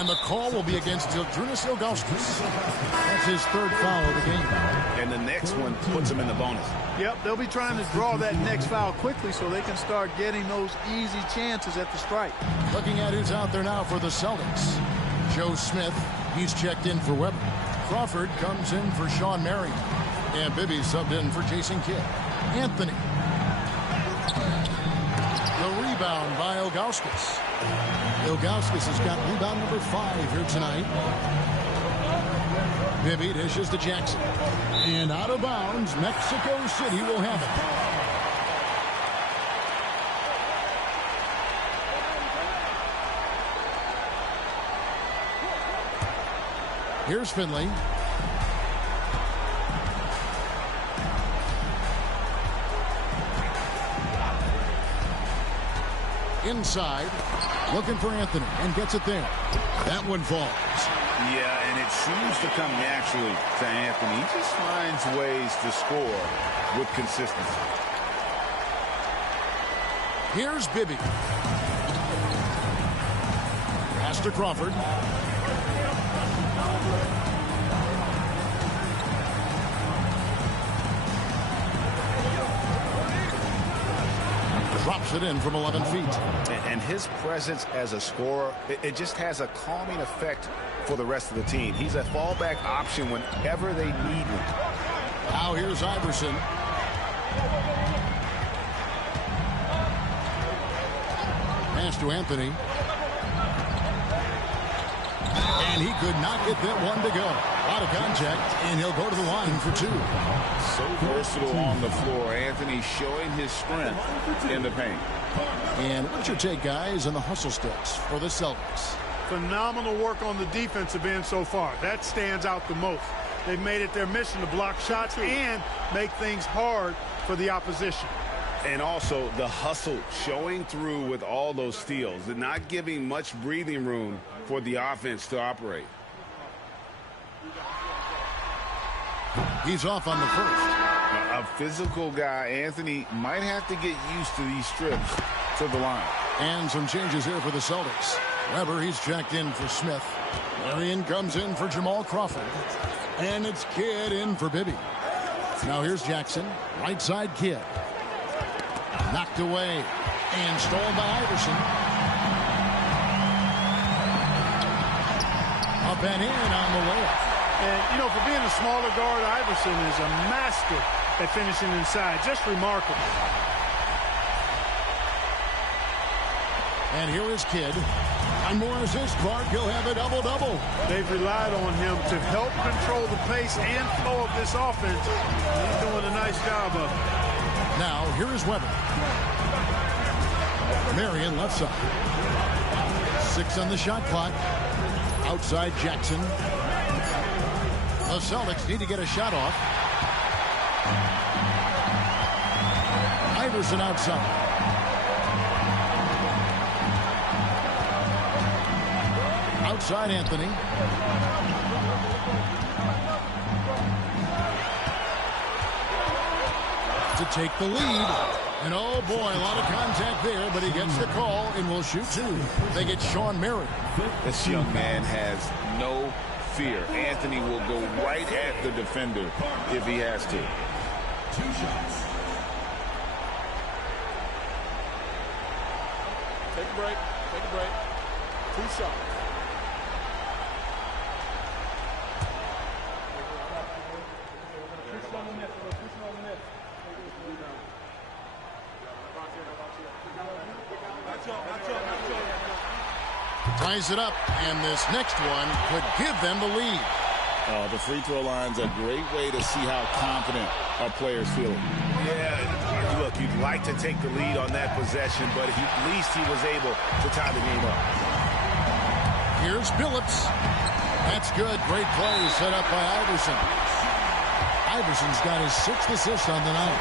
And the call will be against Zydrunas Ilgauskas. That's his third foul of the game. And the next one puts him in the bonus. Yep, they'll be trying to draw that next foul quickly so they can start getting those easy chances at the strike. Looking at who's out there now for the Celtics. Joe Smith, he's checked in for Weber. Crawford comes in for Sean Marion. And Bibby subbed in for Jason Kidd. Anthony. The rebound by Ilgauskas. Ilgauskas has got rebound number 5 here tonight. Bibby dishes to Jackson. And out of bounds, Mexico City will have it. Here's Finley. Inside, looking for Anthony, and gets it there. That one falls. Yeah, and it seems to come naturally to Anthony. He just finds ways to score with consistency. Here's Bibby. Pass to Crawford. Drops it in from 11 feet. And his presence as a scorer, it just has a calming effect for the rest of the team. He's a fallback option whenever they need him. Now here's Iverson. Pass to Anthony. And he could not get that one to go. Out of contact, and he'll go to the line for 2. So versatile on the floor. Anthony showing his strength in the paint. And what's your take, guys, on the hustle stats for the Celtics? Phenomenal work on the defensive end so far. That stands out the most. They've made it their mission to block shots and make things hard for the opposition. And also the hustle showing through with all those steals and not giving much breathing room for the offense to operate. He's off on the first. A physical guy, Anthony, might have to get used to these trips to the line. And some changes here for the Celtics. Weber, he's checked in for Smith. Marion comes in for Jamal Crawford. And it's Kidd in for Bibby. Now here's Jackson. Right side Kidd. Knocked away. And stolen by Iverson. Up and in on the layup. And, you know, for being a smaller guard, Iverson is a master at finishing inside. Just remarkable. And here is Kidd. On more assists, Clark, he'll have a double-double. They've relied on him to help control the pace and flow of this offense. He's doing a nice job of it. Now, here is Weber. Marion left side. 6 on the shot clock. Outside Jackson. The Celtics need to get a shot off. Iverson outside. Outside Anthony. To take the lead. And oh boy, a lot of contact there, but he gets the call and will shoot 2. They get Sean Marion. This young man has no fear. Anthony will go right at the defender if he has to. 2 shots. Take a break. Take a break. 2 shots. Ties it up, and this next one could give them the lead. The free throw line's a great way to see how confident our players feel. Yeah, look, you'd like to take the lead on that possession, but at least he was able to tie the game up. Here's Billups. That's good. Great play set up by Iverson. Iverson's got his 6th assist on the night.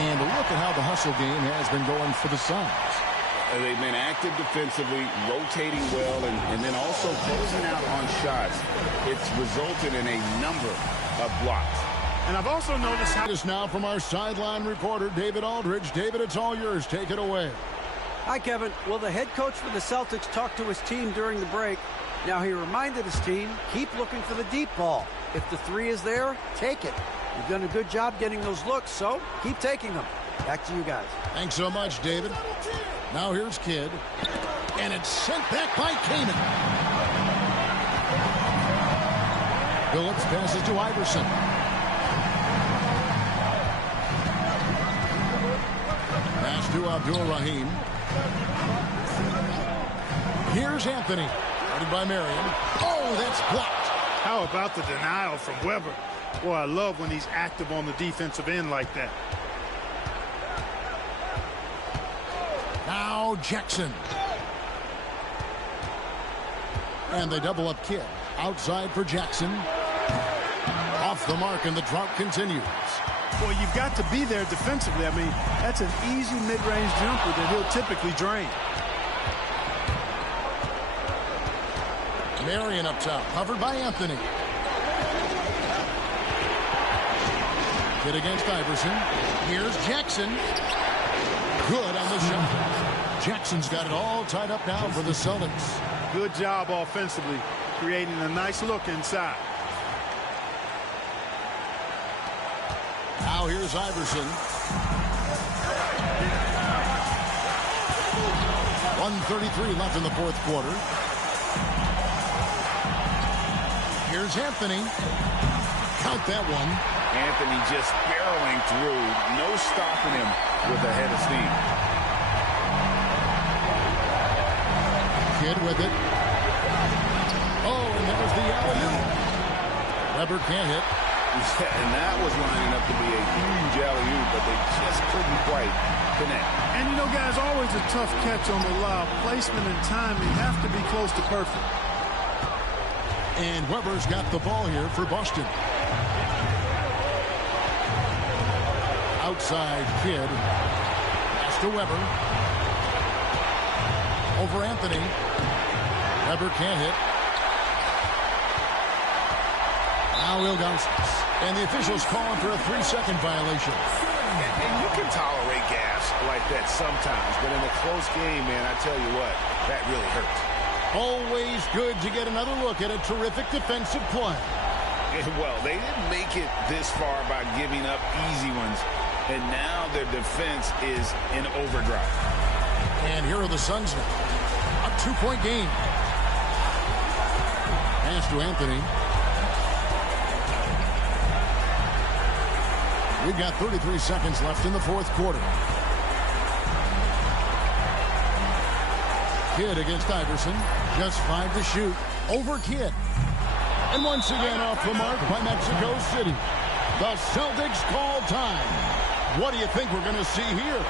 And look at how the hustle game has been going for the Suns. They've been active defensively, rotating well, and then also closing out on shots. It's resulted in a number of blocks. And I've also noticed how... This now from our sideline reporter, David Aldridge. David, it's all yours. Take it away. Hi, Kevin. Well, the head coach for the Celtics talked to his team during the break. Now, he reminded his team, keep looking for the deep ball. If the three is there, take it. You've done a good job getting those looks, so keep taking them. Back to you guys. Thanks so much, David. Now here's Kidd. And it's sent back by Kaman. Phillips passes to Iverson. Pass to Abdul-Rahim. Here's Anthony. Guarded by Marion. Oh, that's blocked. How about the denial from Weber? Boy, I love when he's active on the defensive end like that. Now Jackson. And they double up Kidd. Outside for Jackson. Off the mark, and the drought continues. Well, you've got to be there defensively. I mean, that's an easy mid-range jumper that he'll typically drain. Marion up top, covered by Anthony. Kidd against Iverson. Here's Jackson. Good on the shot. Jackson's got it all tied up now for the Celtics. Good job offensively, creating a nice look inside. Now here's Iverson. 1:33 left in the fourth quarter. Here's Anthony. Count that one. Anthony just barreling through. No stopping him with a head of steam. Kidd with it. Oh, and there's the alley-oop. Weber can't hit. And that was lining up to be a huge alley-oop, but they just couldn't quite connect. And, you know, guys, always a tough catch on the lob. Placement and timing have to be close to perfect. And Weber's got the ball here for Boston. Outside Kidd. Pass to Weber. Over Anthony. Weber can't hit. Now Ilgauskas. And the officials calling for a 3-second violation. And you can tolerate gas like that sometimes, but in a close game, man, I tell you what, that really hurts. Always good to get another look at a terrific defensive play. Well, they didn't make it this far by giving up easy ones, and now their defense is in overdrive. And here are the Suns now. A 2-point game. Pass to Anthony. We've got 33 seconds left in the fourth quarter. Kidd against Iverson. Just 5 to shoot. Over Kidd. And once again off the mark by Mexico City. The Celtics call time. What do you think we're going to see here?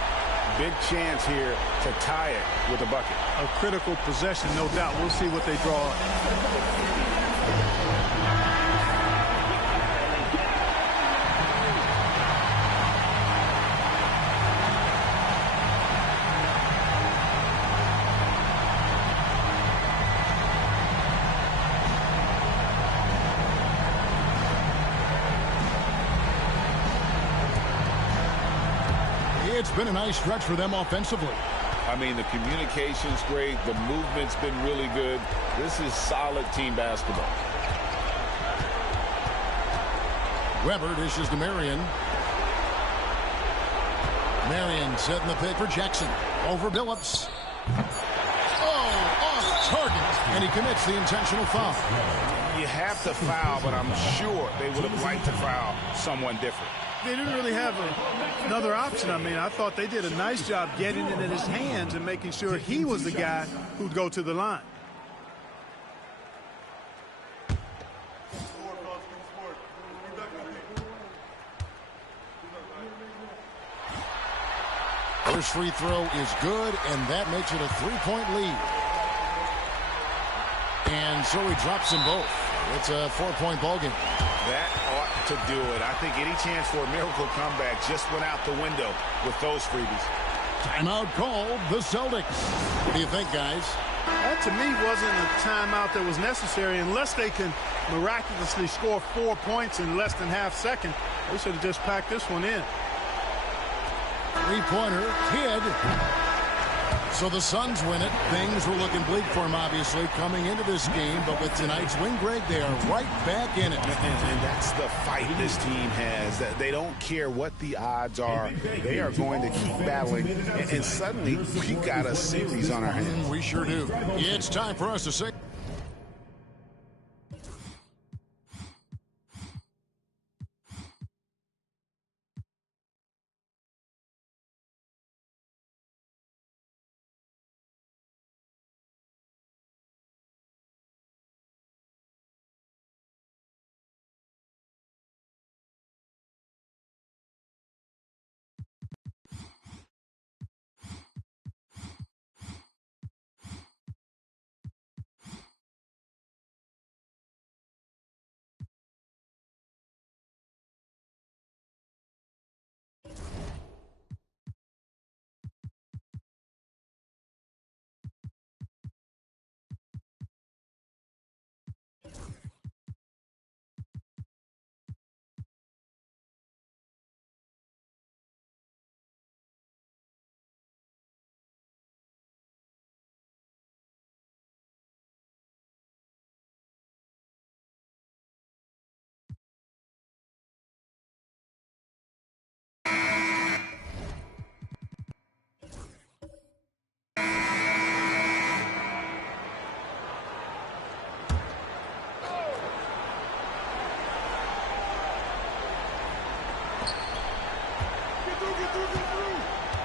Big chance here to tie it with a bucket. A critical possession, no doubt. We'll see what they draw up. It's been a nice stretch for them offensively. I mean, the communication's great. The movement's been really good. This is solid team basketball. Weber dishes to Marion. Marion setting the pick for Jackson. Over Billups. Oh, off target. And he commits the intentional foul. You have to foul, but I'm sure they would have liked to foul someone different. They didn't really have another option. I mean, I thought they did a nice job getting it in his hands and making sure he was the guy who'd go to the line. First free throw is good, and that makes it a 3-point lead. And so he drops them both. It's a 4-point ballgame. That ought to do it. I think any chance for a miracle comeback just went out the window with those freebies. Timeout called the Celtics. What do you think, guys? That, to me, wasn't a timeout that was necessary unless they can miraculously score 4 points in less than half second. They should have just packed this one in. Three-pointer, Kidd. So the Suns win it. Things were looking bleak for them, obviously, coming into this game. But with tonight's win, Greg, they are right back in it. And that's the fight this team has. That they don't care what the odds are. They are going to keep battling. And suddenly, we got a series on our hands. We sure do. It's time for us to say...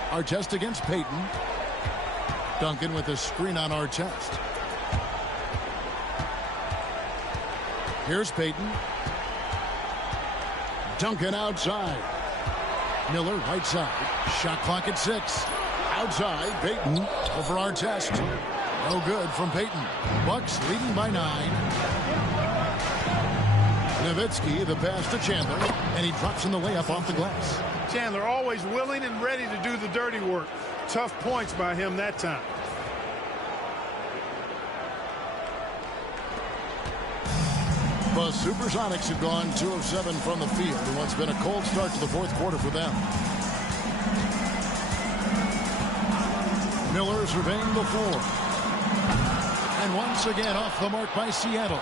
Artest against Payton. Duncan with a screen on Artest. Here's Payton. Duncan outside. Miller right side. Shot clock at 6. Outside, Payton over Artest. No good from Payton. Bucks leading by 9. Nowitzki, the pass to Chandler, and he drops in the layup off the glass. Chandler always willing and ready to do the dirty work. Tough points by him that time. The Supersonics have gone 2 of 7 from the field in what's been a cold start to the fourth quarter for them. Miller surveying the floor. And once again off the mark by Seattle.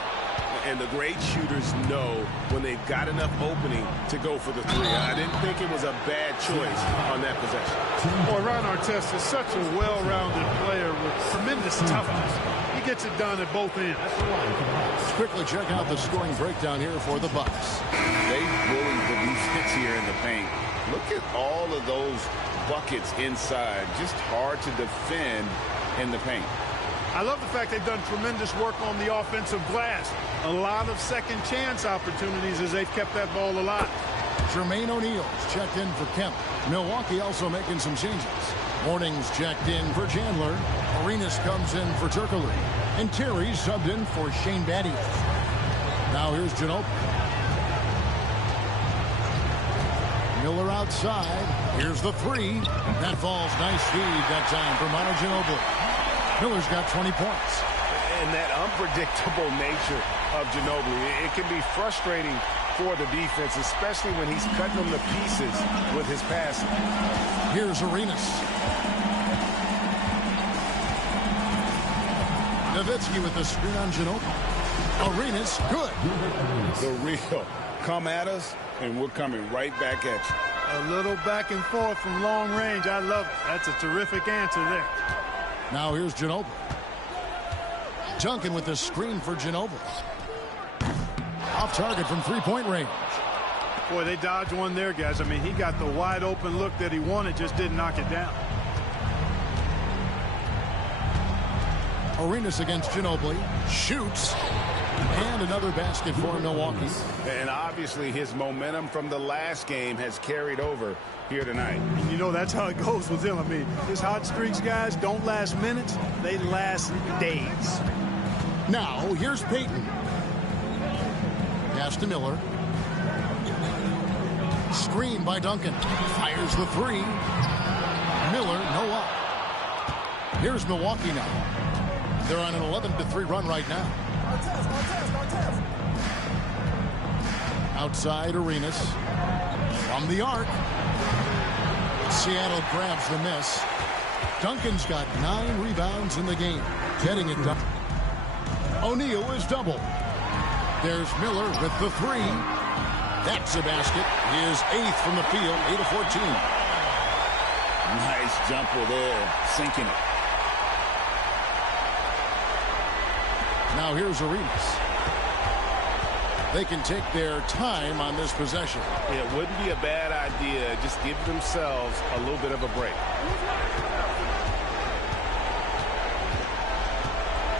And the great shooters know when they've got enough opening to go for the 3. I didn't think it was a bad choice on that possession. Boy, Ron Artest is such a well-rounded player with tremendous toughness. He gets it done at both ends. Let's quickly check out the scoring breakdown here for the Bucks. They bullied the defense here in the paint. Look at all of those buckets inside. Just hard to defend in the paint. I love the fact they've done tremendous work on the offensive glass. A lot of second chance opportunities as they've kept that ball alive. Jermaine O'Neal's checked in for Kemp. Milwaukee also making some changes. Morning's checked in for Chandler. Arenas comes in for Turkoglu. And Terry subbed in for Shane Battier. Now here's Ginobili. Miller outside. Here's the 3. That falls. Nice feed that time for Manu Ginobili. Miller's got 20 points. And that unpredictable nature of Ginobili, it can be frustrating for the defense, especially when he's cutting them to pieces with his passing. Here's Arenas. Nowitzki with the screen on Ginobili. Arenas, good. The real. Come at us, and we're coming right back at you. A little back and forth from long range. I love it. That's a terrific answer there. Now here's Ginobili. Duncan with the screen for Ginobili. Off target from three-point range. Boy, they dodged one there, guys. I mean, he got the wide open look that he wanted, just didn't knock it down. Arenas against Ginobili. Shoots. And another basket for Milwaukee. And obviously his momentum from the last game has carried over here tonight. And you know that's how it goes with him. I mean, his hot streaks, guys, don't last minutes. They last days. Now, here's Payton. Pass to Miller. Screen by Duncan. Fires the 3. Miller, no up. Here's Milwaukee now. They're on an 11-3 run right now. Outside Arenas. From the arc. Seattle grabs the miss. Duncan's got 9 rebounds in the game. Getting it done. O'Neal is double. There's Miller with the 3. That's a basket. His 8th from the field, 8 of 14. Nice jumper there, sinking it. Now here's Arenas. They can take their time on this possession. It wouldn't be a bad idea. Just give themselves a little bit of a break.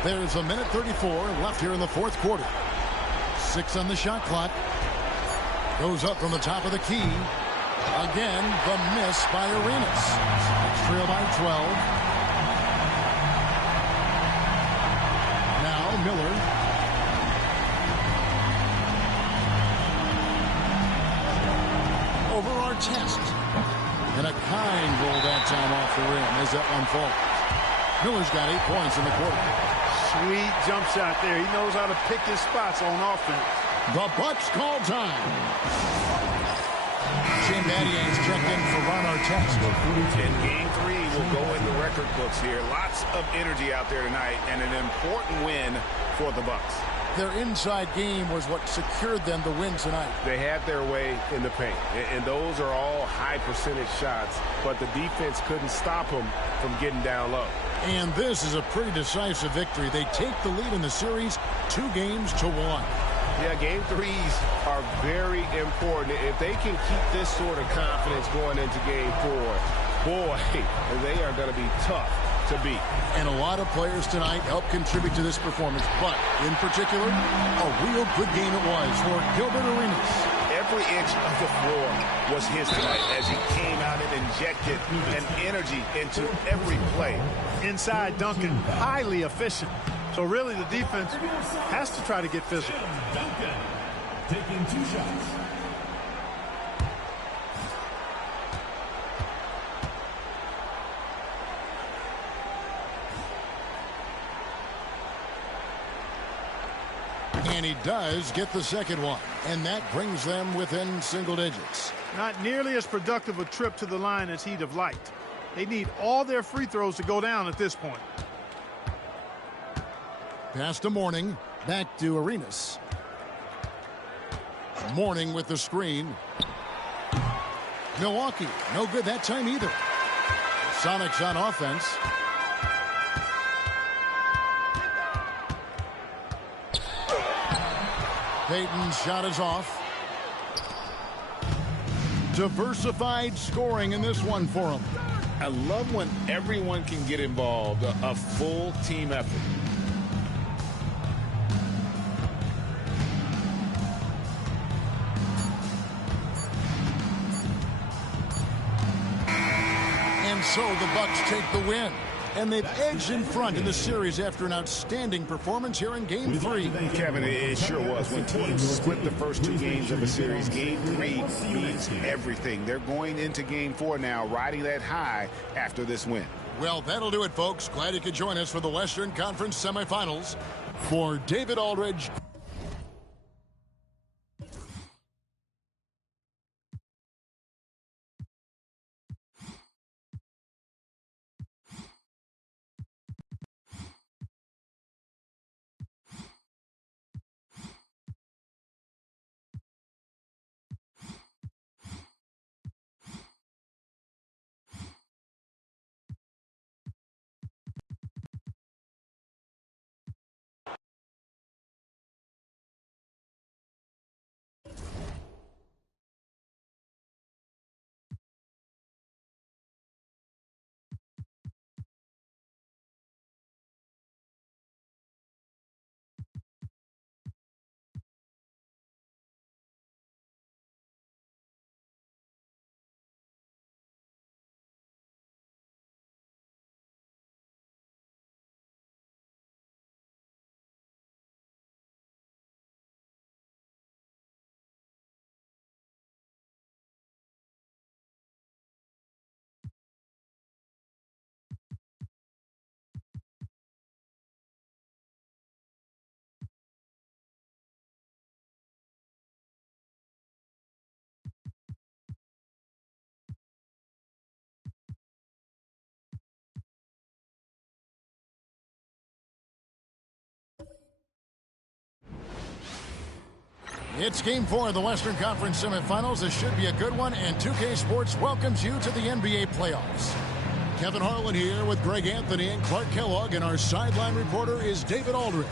There's a minute 34 left here in the fourth quarter. 6 on the shot clock. Goes up from the top of the key. Again, the miss by Arenas. Trail by 12. Now Miller. Over Artest. And a kind roll that time off the rim as that one falls. Miller's got 8 points in the quarter. Sweet jump shot there. He knows how to pick his spots on offense. The Bucks call time. Shane Battier checked in for Ron Artest. And game 3 will go in the record books here. Lots of energy out there tonight and an important win for the Bucks. Their inside game was what secured them the win tonight. They had their way in the paint, and those are all high percentage shots, but the defense couldn't stop them from getting down low. And this is a pretty decisive victory. They take the lead in the series 2-1. Yeah, game 3s are very important. If they can keep this sort of confidence going into game 4, boy, they are going to be tough to beat. And a lot of players tonight helped contribute to this performance, but in particular, a real good game it was for Gilbert Arenas. Every inch of the floor was his tonight as he came out and injected an energy into every play. Inside Duncan, highly efficient. So really the defense has to try to get physical. Duncan taking 2 shots. And he does get the second one, and that brings them within single digits. Not nearly as productive a trip to the line as he'd have liked. They need all their free throws to go down at this point. Pass to Mourning. Back to Arenas. Mourning with the screen. Milwaukee, no good that time either. Sonics on offense. Payton's shot is off. Diversified scoring in this one for him. I love when everyone can get involved, a full team effort. And so the Bucks take the win. And they've edged in front in the series after an outstanding performance here in Game 3. Kevin, it sure was. When teams split the first 2 games of a series, Game 3 means everything. They're going into Game 4 now, riding that high after this win. Well, that'll do it, folks. Glad you could join us for the Western Conference semifinals. For David Aldridge. It's Game 4 of the Western Conference semifinals. This should be a good one, and 2K Sports welcomes you to the NBA playoffs. Kevin Harlan here with Greg Anthony and Clark Kellogg, and our sideline reporter is David Aldridge.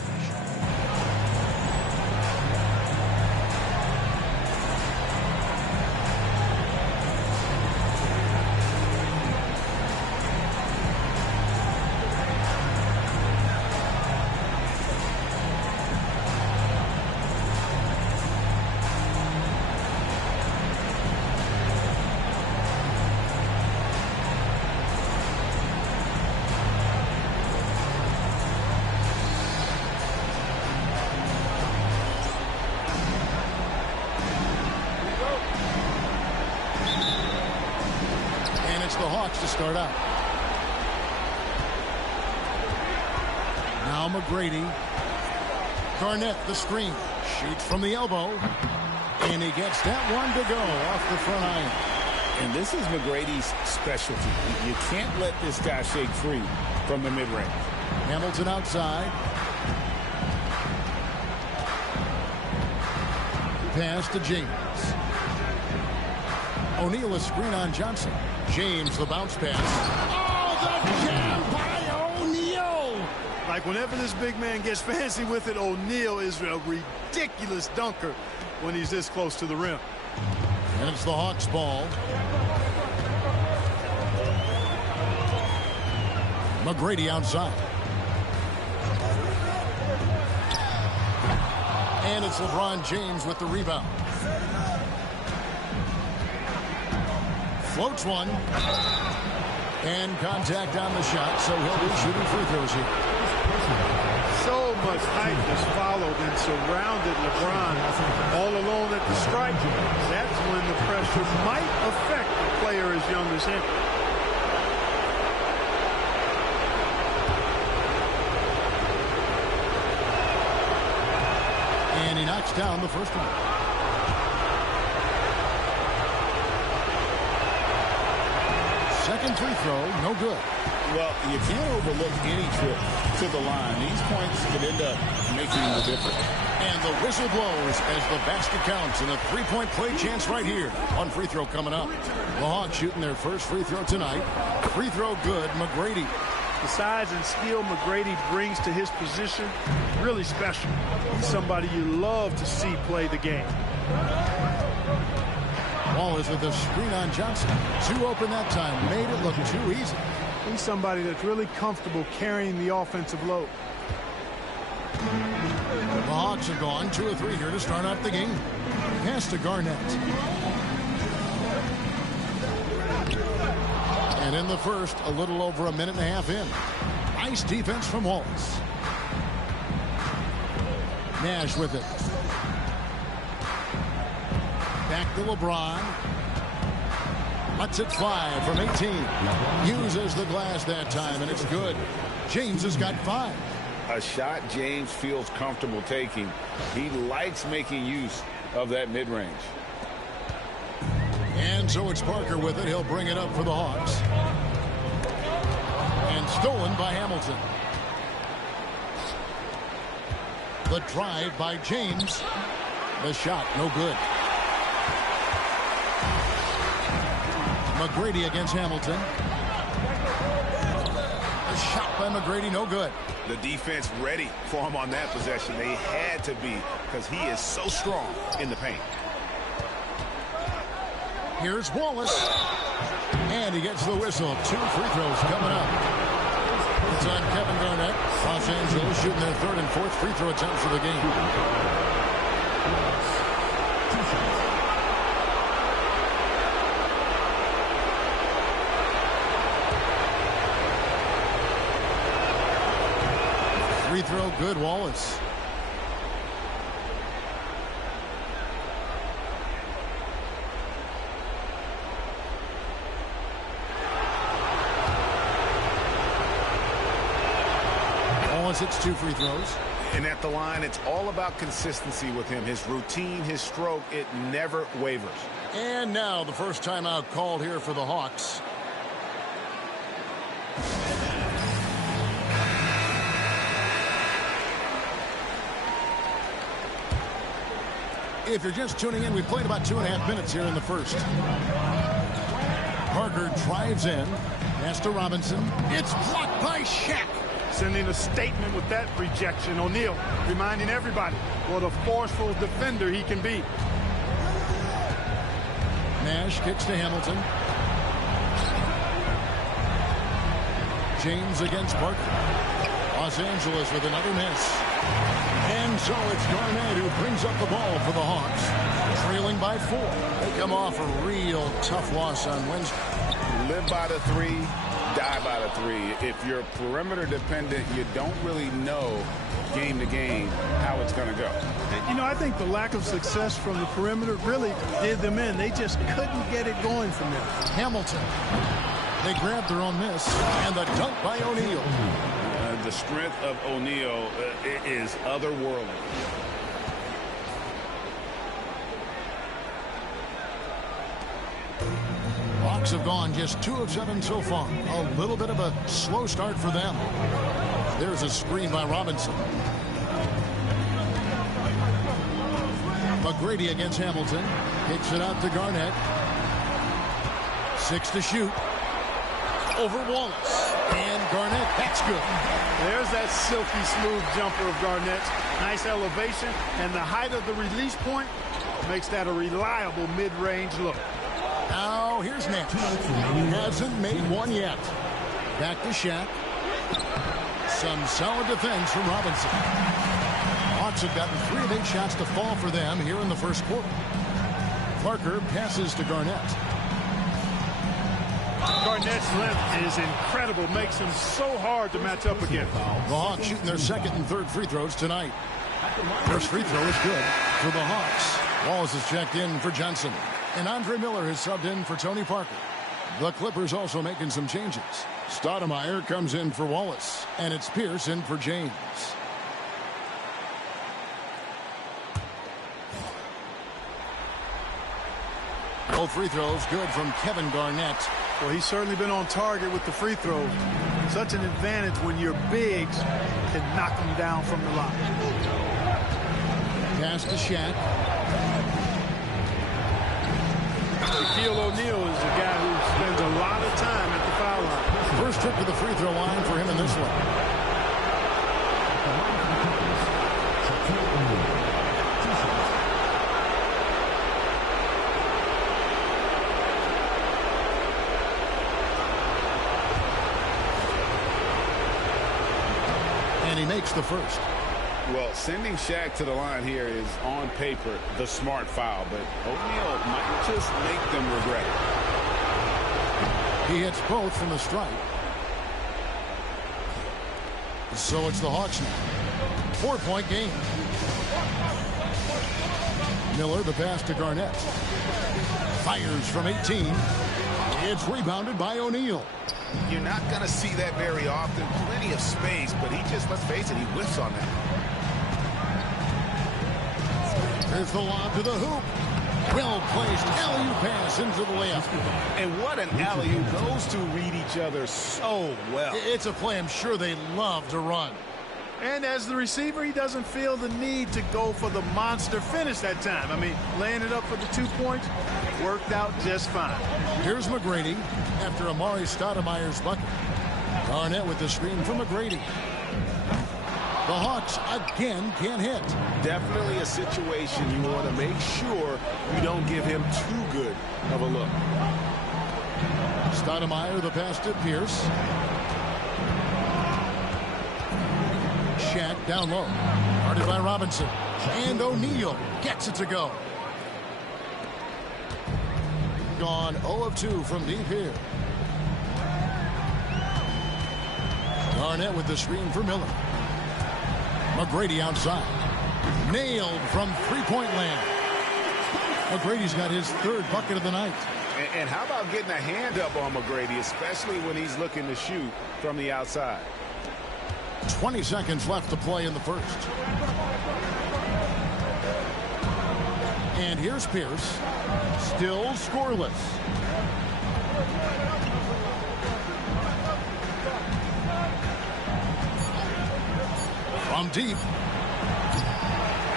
The Hawks to start out. Now McGrady. Garnett the screen. Shoots from the elbow. And he gets that one to go off the front iron. And this is McGrady's specialty. You can't let this guy shake free from the mid-range. Hamilton outside. Pass to James. O'Neal a screen on Johnson. James the bounce pass. Oh, the jam by O'Neal! Like whenever this big man gets fancy with it, O'Neal is a ridiculous dunker when he's this close to the rim. And it's the Hawks ball. McGrady outside. And it's LeBron James with the rebound. Floats one. And contact on the shot, so he'll be shooting free throws here. So much hype has followed and surrounded LeBron all alone at the stripe. That's when the pressure might affect a player as young as him. And he knocks down the first one. Second free throw, no good. Well, you can't overlook any trip to the line. These points could end up making the difference. And the whistle blows as the basket counts, and a three-point play chance right here. One free throw coming up. The Hawks shooting their first free throw tonight. Free throw good, McGrady. The size and skill McGrady brings to his position, really special. He's somebody you love to see play the game. Wallace with a screen on Johnson. Two open that time. Made it look too easy. He's somebody that's really comfortable carrying the offensive load. The Hawks have gone 2 of 3 here to start out the game. Pass to Garnett. And in the first, a little over a minute and a half in. Nice defense from Wallace. Nash with it. Back to LeBron. Lets it fly from 18. Uses the glass that time, and it's good. James has got 5. A shot James feels comfortable taking. He likes making use of that mid-range. And so it's Parker with it. He'll bring it up for the Hawks. And stolen by Hamilton. The drive by James. The shot, no good. McGrady against Hamilton. A shot by McGrady, no good. The defense ready for him on that possession. They had to be, because he is so strong in the paint. Here's Wallace. And he gets the whistle. 2 free throws coming up. It's on Kevin Garnett. Los Angeles shooting their 3rd and 4th free throw attempts of the game. Free throw good, Wallace. Wallace hits 2 free throws. And at the line, it's all about consistency with him. His routine, his stroke, it never wavers. And now the first timeout called here for the Hawks. If you're just tuning in, we've played about 2.5 minutes here in the first. Parker drives in. Pass to Robinson. It's blocked by Shaq. Sending a statement with that rejection. O'Neal reminding everybody what a forceful defender he can be. Nash kicks to Hamilton. James against Parker. Los Angeles with another miss. And so it's Garnett who brings up the ball for the Hawks. Trailing by 4. They come off a real tough loss on Wednesday. Live by the 3, die by the 3. If you're perimeter dependent, you don't really know game to game how it's going to go. You know, I think the lack of success from the perimeter really did them in. They just couldn't get it going from there. Hamilton. They grabbed their own miss. And the dunk by O'Neal. The strength of O'Neal is otherworldly. Hawks have gone just 2 of 7 so far. A little bit of a slow start for them. There's a screen by Robinson. McGrady against Hamilton. Kicks it out to Garnett. 6 to shoot. Over Wallace. And Garnett, that's good. There's that silky smooth jumper of Garnett's. Nice elevation, and the height of the release point makes that a reliable mid-range look. Now here's Nash. Hasn't made one yet. Back to Shaq. Some solid defense from Robinson. Hawks have gotten 3 of 8 shots to fall for them here in the first quarter. Parker passes to Garnett. Garnett's length is incredible. Makes him so hard to match up against. The Hawks shooting their 2nd and 3rd free throws tonight. First free throw is good for the Hawks. Wallace is checked in for Johnson. And Andre Miller has subbed in for Tony Parker. The Clippers also making some changes. Stoudemire comes in for Wallace. And it's Pierce in for James. Both free throws good from Kevin Garnett. Well, he's certainly been on target with the free throws. Such an advantage when your bigs can knock them down from the line. Pass to Shaq. Shaquille O'Neal is a guy who spends a lot of time at the foul line. First trip to the free throw line for him in this one. And he makes the first. Well, sending Shaq to the line here is on paper the smart foul, but O'Neal might just make them regret it. He hits both from the stripe. So it's the Hawks now. 4-point game. Miller, the pass to Garnett. Fires from 18. It's rebounded by O'Neal. You're not going to see that very often. Plenty of space, but he just, let's face it, he whiffs on that. There's the lob to the hoop. Well-placed alley-oop pass into the layup. And what an alley-oop. Those two read each other so well. It's a play I'm sure they love to run. And as the receiver, he doesn't feel the need to go for the monster finish that time. I mean, laying it up for the 2 points worked out just fine. Here's McGrady after Amari Stoudemire's bucket. Garnett with the screen for McGrady. The Hawks again can't hit. Definitely a situation you want to make sure you don't give him too good of a look. Stoudemire, the pass to Pierce. Shaq down low. Guarded by Robinson. And O'Neal gets it to go. Gone 0 of 2 from deep here. Garnett with the screen for Miller. McGrady outside. Nailed from three-point land. McGrady's got his 3rd bucket of the night. And how about getting a hand up on McGrady, especially when he's looking to shoot from the outside? 20 seconds left to play in the first. And here's Pierce. Still scoreless. From deep.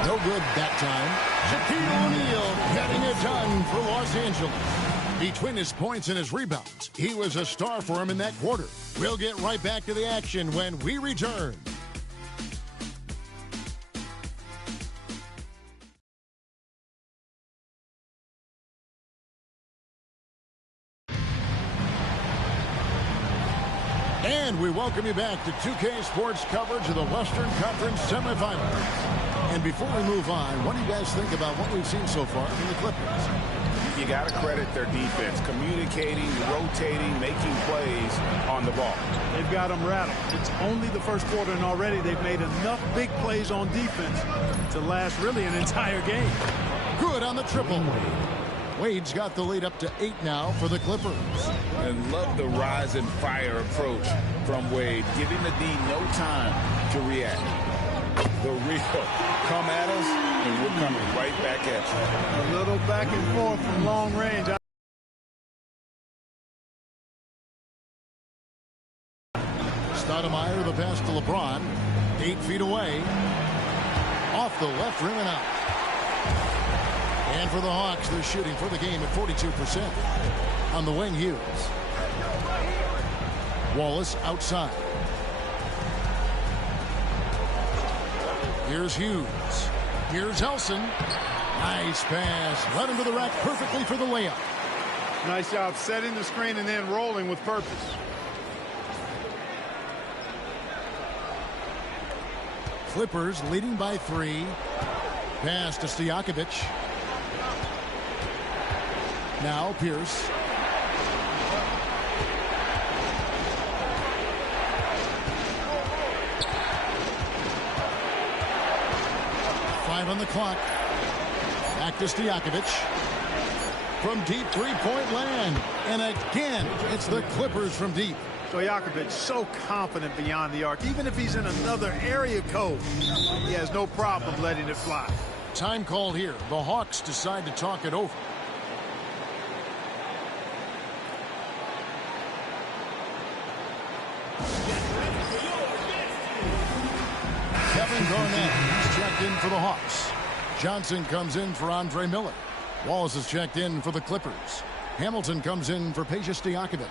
No good that time. Shaquille O'Neal getting it done for Los Angeles. Between his points and his rebounds, he was a star for him in that quarter. We'll get right back to the action when we return. And we welcome you back to 2K Sports coverage of the Western Conference semifinals. And before we move on, what do you guys think about what we've seen so far from the Clippers? You got to credit their defense, communicating, rotating, making plays on the ball. They've got them rattled. It's only the first quarter, and already they've made enough big plays on defense to last really an entire game. Good on the triple. Wade's got the lead up to 8 now for the Clippers. And love the rise and fire approach from Wade, giving the D no time to react. The real come at us, and we're coming right back at you. A little back and forth from long range. Stoudemire, the pass to LeBron. 8 feet away. Off the left rim and out. And for the Hawks, they're shooting for the game at 42%. On the wing, Hughes. Wallace outside. Here's Hughes. Here's Elson. Nice pass. Led him to the rack perfectly for the layup. Nice job setting the screen and then rolling with purpose. Clippers leading by 3. Pass to Stojakovic. Now Pierce. On the clock. Back to Stojakovic. From deep three-point land. And again, it's the Clippers from deep. Stojakovic so confident beyond the arc. Even if he's in another area code, he has no problem letting it fly. Time called here. The Hawks decide to talk it over. Kevin Garnett, he's checked in for the Hawks. Johnson comes in for Andre Miller. Wallace is checked in for the Clippers. Hamilton comes in for Peja Stojakovic.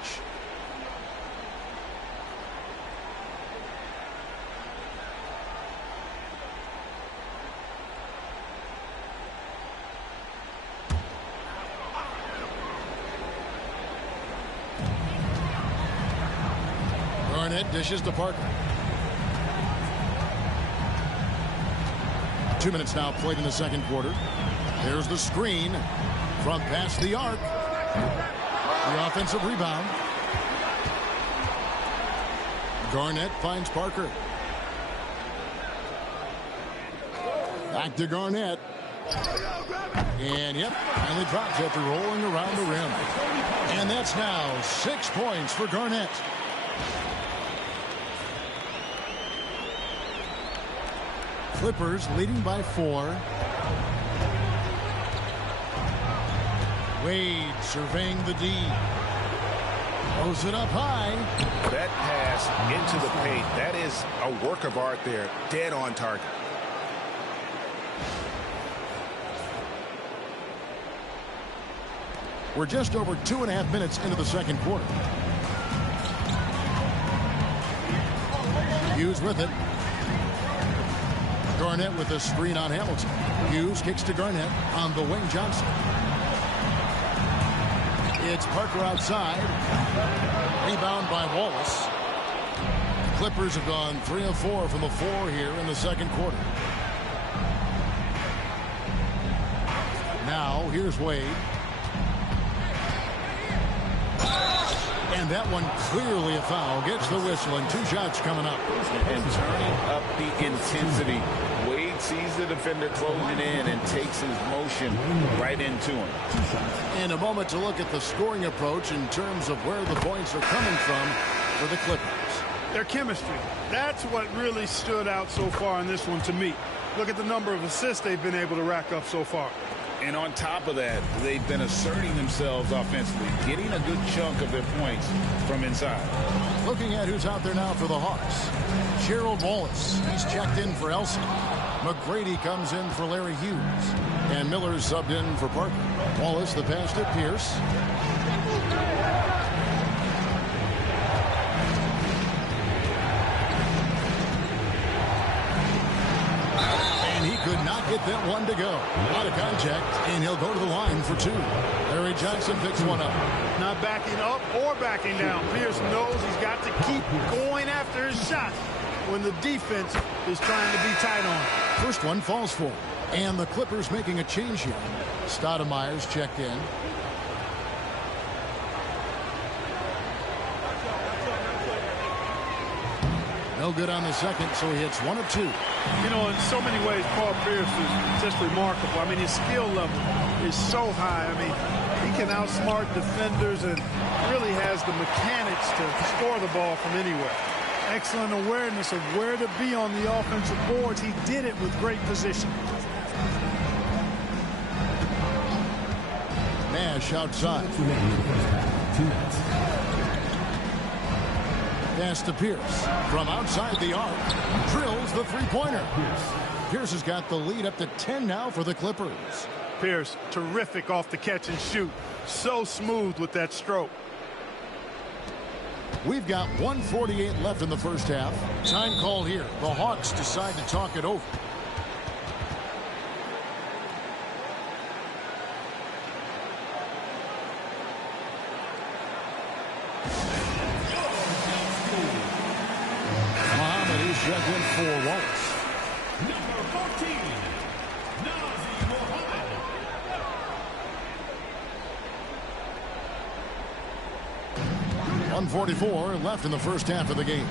Garnett dishes to Parker. 2 minutes now played in the second quarter. There's the screen from past the arc. The offensive rebound. Garnett finds Parker. Back to Garnett. And yep, finally drops after rolling around the rim. And that's now 6 points for Garnett. Clippers leading by 4. Wade surveying the D. Throws it up high. That pass into the paint, that is a work of art there. Dead on target. We're just over 2.5 minutes into the second quarter. Hughes with it. Garnett with a screen on Hamilton. Hughes kicks to Garnett on the wing. Johnson. It's Parker outside. Rebound by Wallace. Clippers have gone 3 of 4 from the floor here in the second quarter. Now here's Wade. And that one clearly a foul. Gets the whistle and 2 shots coming up. And turning up the intensity. Wade sees the defender closing in and takes his motion right into him. And a moment to look at the scoring approach in terms of where the points are coming from for the Clippers. Their chemistry. That's what really stood out so far in this one to me. Look at the number of assists they've been able to rack up so far. And on top of that, they've been asserting themselves offensively, getting a good chunk of their points from inside. Looking at who's out there now for the Hawks. Gerald Wallace, he's checked in for Elsie. McGrady comes in for Larry Hughes. And Miller's subbed in for Parker. Wallace, the pass to Pierce. Could not get that one to go. Out of contact, and he'll go to the line for two. Larry Johnson picks one up. Not backing up or backing down. Pierce knows he's got to keep going after his shot when the defense is trying to be tight on him. First one falls for him. And the Clippers making a change here. Stoudemire's checked in. No good on the second, so he hits 1 of 2. You know, in so many ways, Paul Pierce is just remarkable. I mean, his skill level is so high. I mean, he can outsmart defenders and really has the mechanics to score the ball from anywhere. Excellent awareness of where to be on the offensive boards. He did it with great position. Nash outside. Pass to Pierce. From outside the arc. Drills the three-pointer. Pierce has got the lead up to 10 now for the Clippers. Pierce, terrific off the catch and shoot. So smooth with that stroke. We've got 1:48 left in the first half. Time call here. The Hawks decide to talk it over. Checked in for Wallace. Number 14, Nazi Mohammed. 1:44 left in the first half of the game.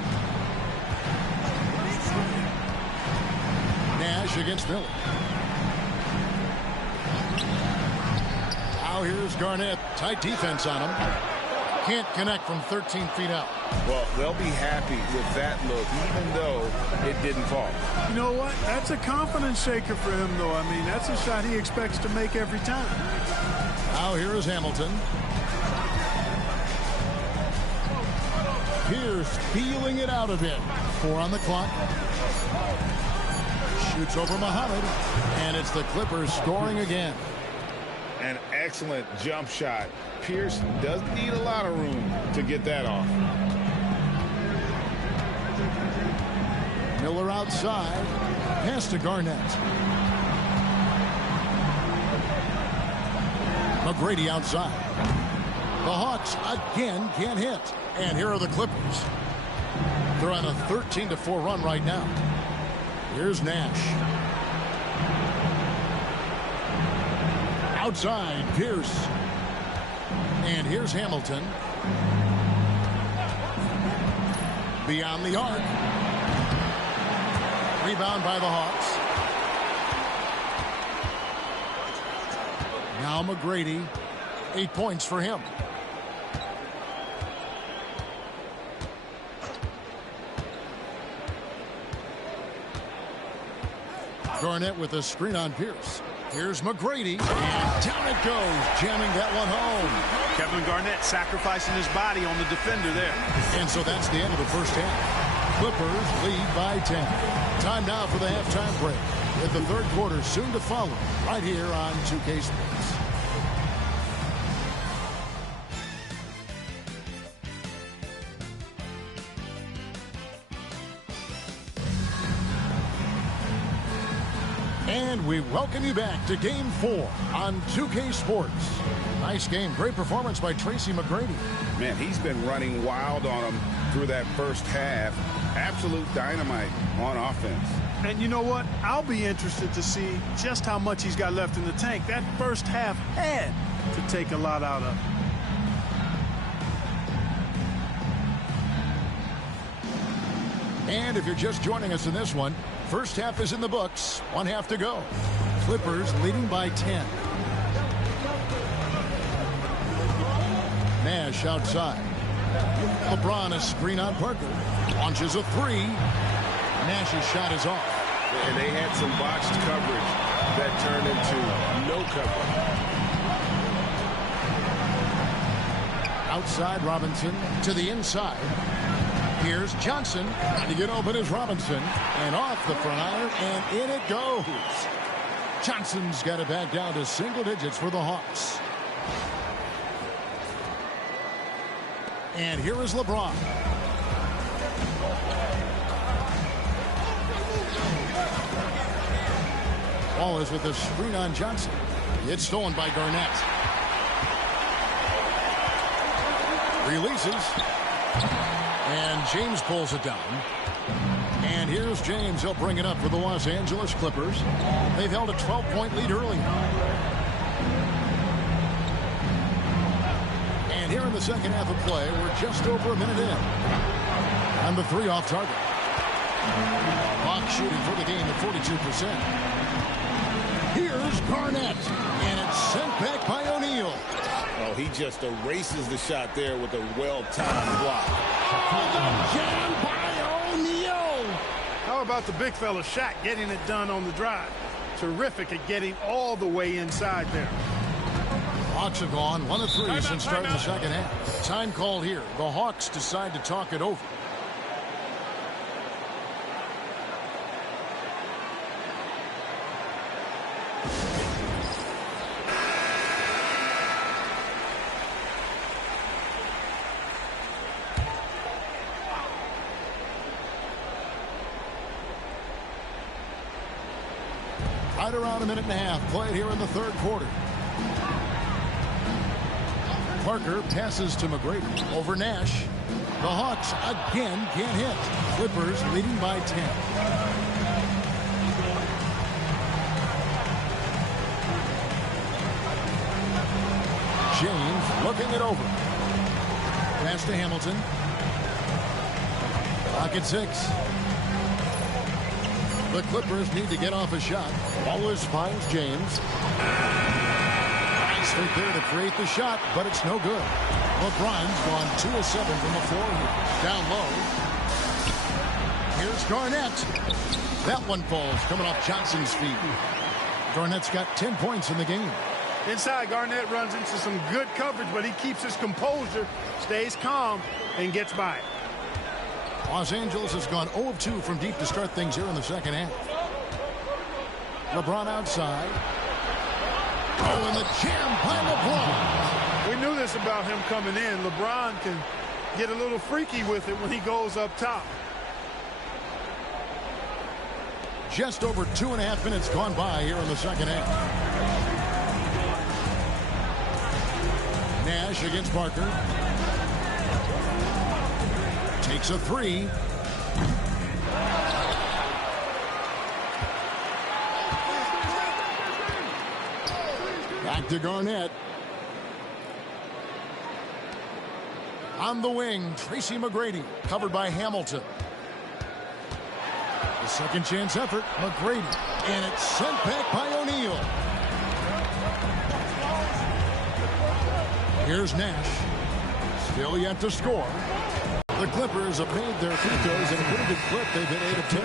Nash against Miller. Now here's Garnett. Tight defense on him. Can't connect from 13 feet out. Well, they'll be happy with that look, even though it didn't fall. You know what? That's a confidence shaker for him, though. I mean, that's a shot he expects to make every time. Now here is Hamilton. Pierce feeling it out a bit. 4 on the clock. Shoots over Muhammad. And it's the Clippers scoring again. An excellent jump shot. Pierce doesn't need a lot of room to get that off. Miller outside. Pass to Garnett. McGrady outside. The Hawks again can't hit. And here are the Clippers. They're on a 13-4 run right now. Here's Nash. Outside, Pierce. And here's Hamilton. Beyond the arc. Rebound by the Hawks. Now McGrady. 8 points for him. Garnett with a screen on Pierce. Here's McGrady, and down it goes, jamming that one home. Kevin Garnett sacrificing his body on the defender there. And so that's the end of the first half. Clippers lead by 10. Time now for the halftime break, with the third quarter soon to follow, right here on 2K Sports. And we welcome you back to Game 4 on 2K Sports. Nice game. Great performance by Tracy McGrady. Man, he's been running wild on him through that first half. Absolute dynamite on offense. And you know what? I'll be interested to see just how much he's got left in the tank. That first half had to take a lot out of him. And if you're just joining us in this one, first half is in the books. 1 half to go. Clippers leading by 10. Nash outside. LeBron a screen on Parker. Launches a three. Nash's shot is off. And they had some botched coverage that turned into no coverage. Outside Robinson to the inside. Here's Johnson. To get open is Robinson. And off the front iron, and in it goes. Johnson's got it back down to single digits for the Hawks. And here is LeBron. Ball is with the screen on Johnson. It's stolen by Garnett. Releases. And James pulls it down. And here's James. He'll bring it up for the Los Angeles Clippers. They've held a 12-point lead early. And here in the second half of play, we're just over a minute in. And the three off target. Hawks shooting for the game at 42%. Here's Garnett. And it's sent back by O'Neal. Oh, he just erases the shot there with a well-timed block. Oh, the jam by O'Neal. How about the big fella Shaq getting it done on the drive? Terrific at getting all the way inside there. Hawks have gone 1 of 3 since starting the second half. Time called here. The Hawks decide to talk it over. Right around a minute and a half played here in the third quarter. Parker passes to McGrady over Nash. The Hawks again can't hit. Clippers leading by 10. James looking it over. Pass to Hamilton. Clock at 6. The Clippers need to get off a shot. Wallace finds James. Nice right there to create the shot, but it's no good. LeBron's gone 2 of 7 from the floor here. Down low. Here's Garnett. That one falls coming off Johnson's feet. Garnett's got 10 points in the game. Inside, Garnett runs into some good coverage, but he keeps his composure, stays calm, and gets by it. Los Angeles has gone 0 of 2 from deep to start things here in the second half. LeBron outside. Oh, and the jam by LeBron. We knew this about him coming in. LeBron can get a little freaky with it when he goes up top. Just over 2.5 minutes gone by here in the second half. Nash against Parker. Takes a 3. Back to Garnett. On the wing, Tracy McGrady, covered by Hamilton. The second chance effort, McGrady. And it's sent back by O'Neal. Here's Nash. Still yet to score. The Clippers have made their free throws at a pretty good clip. They've hit 8 of 10.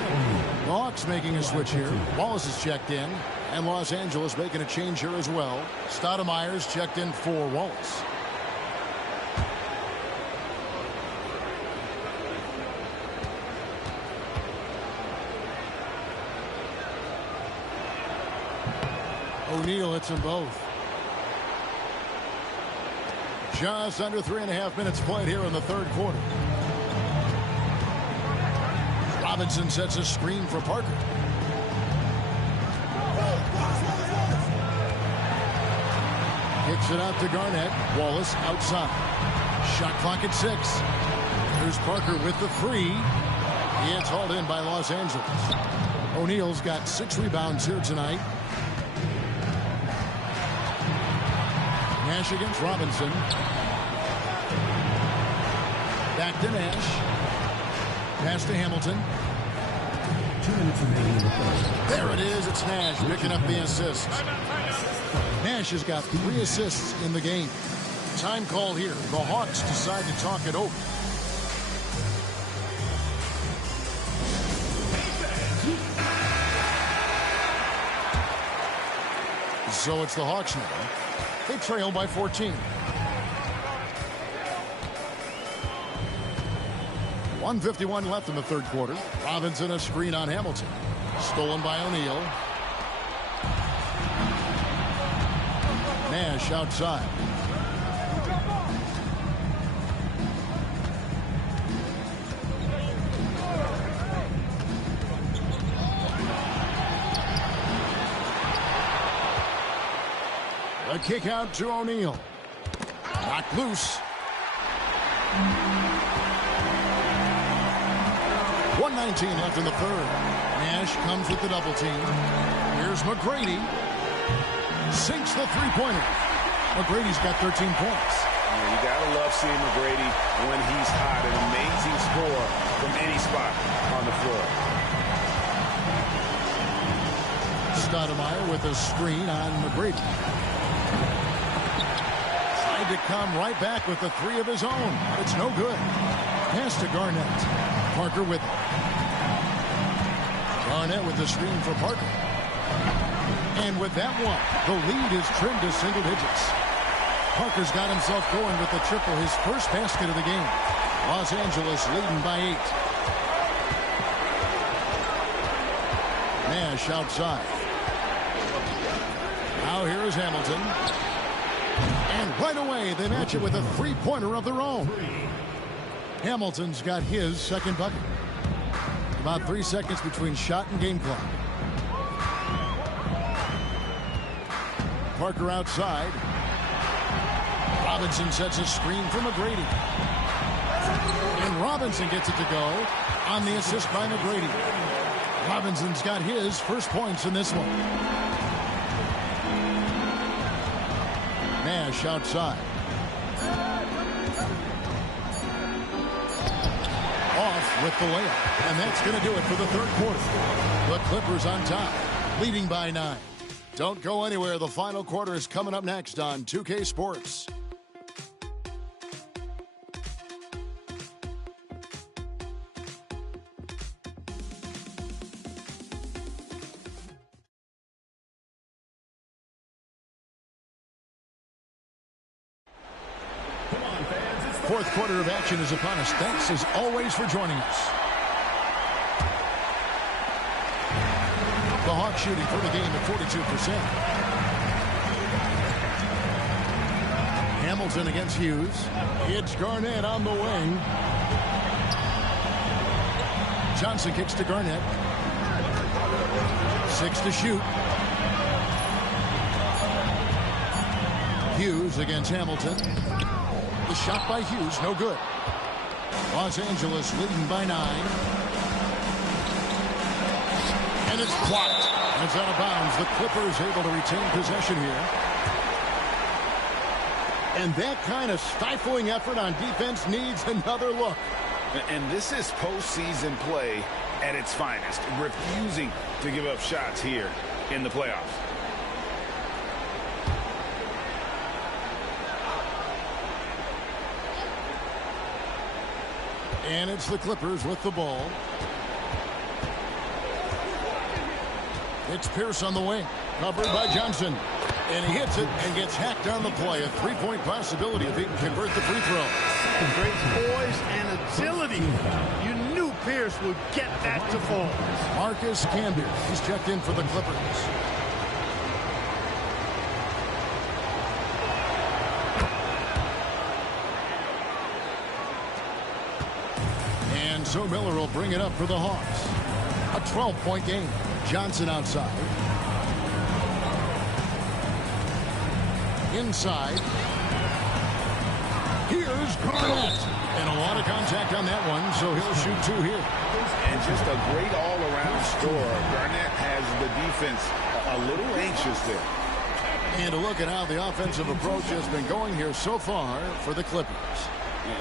The Hawks making a switch here. Wallace is checked in. And Los Angeles making a change here as well. Stoudemire's checked in for Wallace. O'Neal hits them both. Just under 3.5 minutes played here in the third quarter. Robinson sets a screen for Parker. Kicks it out to Garnett. Wallace outside. Shot clock at 6. Here's Parker with the 3. It's hauled in by Los Angeles. O'Neal's got 6 rebounds here tonight. Nash against Robinson. Back to Nash. Pass to Hamilton. 2 minutes remaining in the first. There it is. It's Nash picking up the assist. Nash has got 3 assists in the game. Time called here. The Hawks decide to talk it over. So it's the Hawks now. They trail by 14. 1:51 left in the third quarter. Robinson a screen on Hamilton. Stolen by O'Neal. Nash outside. A kick out to O'Neal. Knocked loose. 1:19 left in the third. Nash comes with the double team. Here's McGrady. Sinks the three-pointer. McGrady's got 13 points. You gotta love seeing McGrady when he's hot. An amazing score from any spot on the floor. Stoudemire with a screen on McGrady. Tried to come right back with the three of his own. It's no good. Pass to Garnett. Parker with it. Garnett with the screen for Parker. And with that one, the lead is trimmed to single digits. Parker's got himself going with the triple, his first basket of the game. Los Angeles leading by 8. Nash outside. Now here is Hamilton. And right away, they match it with a three-pointer of their own. Hamilton's got his second bucket. About 3 seconds between shot and game clock. Parker outside. Robinson sets a screen for McGrady. And Robinson gets it to go on the assist by McGrady. Robinson's got his first points in this one. Nash outside. Off with the layup. And that's going to do it for the third quarter. The Clippers on top, leading by 9. Don't go anywhere. The final quarter is coming up next on 2K Sports. Fourth quarter of action is upon us. Thanks as always for joining us. The Hawks shooting for the game at 42%. Hamilton against Hughes. It's Garnett on the wing. Johnson kicks to Garnett. 6 to shoot. Hughes against Hamilton. The shot by Hughes, no good. Los Angeles leading by 9. And it's blocked. And it's out of bounds. The Clippers able to retain possession here. And that kind of stifling effort on defense needs another look. And this is postseason play at its finest. Refusing to give up shots here in the playoffs. And it's the Clippers with the ball. It's Pierce on the wing. Covered by Johnson. And he hits it and gets hacked on the play. A three-point possibility if he can convert the free throw. Great poise and agility. You knew Pierce would get that to fall. Marcus Camby. He's checked in for the Clippers. And so Miller will bring it up for the Hawks. A 12-point game. Johnson outside. Inside. Here's Garnett. And a lot of contact on that one, so he'll shoot 2 here. And just a great all-around score. Garnett has the defense a little anxious there. And a look at how the offensive approach has been going here so far for the Clippers.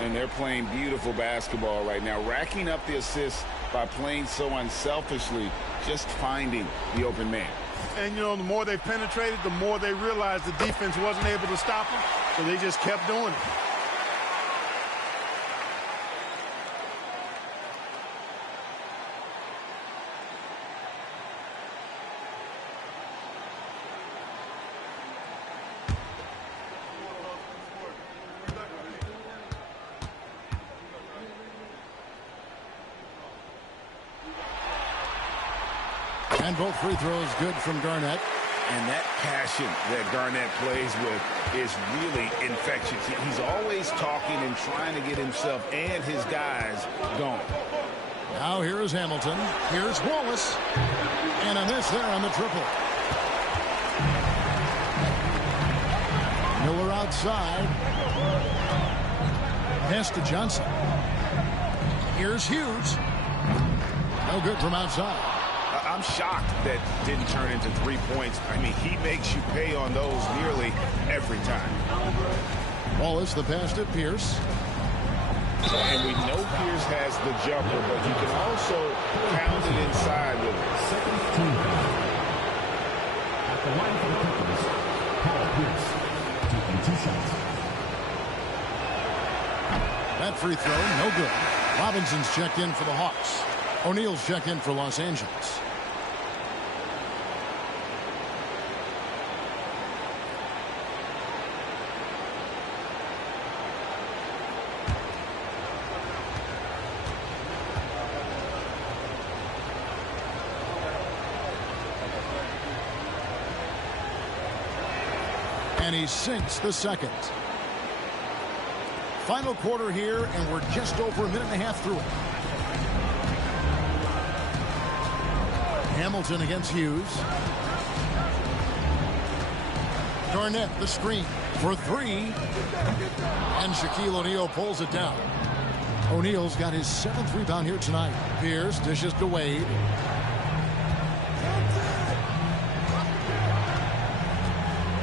And they're playing beautiful basketball right now, racking up the assists by playing so unselfishly, just finding the open man. And, you know, the more they penetrated, the more they realized the defense wasn't able to stop them, so they just kept doing it. And both free throws good from Garnett. And that passion that Garnett plays with is really infectious. He's always talking and trying to get himself and his guys going. Now here is Hamilton. Here's Wallace. And a miss there on the triple. Miller outside. Pass to Johnson. Here's Hughes. No good from outside. I'm shocked that didn't turn into 3 points. I mean, he makes you pay on those nearly every time. Wallace, the pass to Pierce. And we know Pierce has the jumper, but he can also pound it inside with it. Second team foul. At the line for the Clippers, Paul Pierce taking 2 shots. That free throw, no good. Robinson's checked in for the Hawks. O'Neal's checked in for Los Angeles. And he sinks the second. Final quarter here, and we're just over a minute and a half through it. Hamilton against Hughes. Garnett, the screen for 3. And Shaquille O'Neal pulls it down. O'Neal's got his 7th rebound here tonight. Pierce dishes to Wade.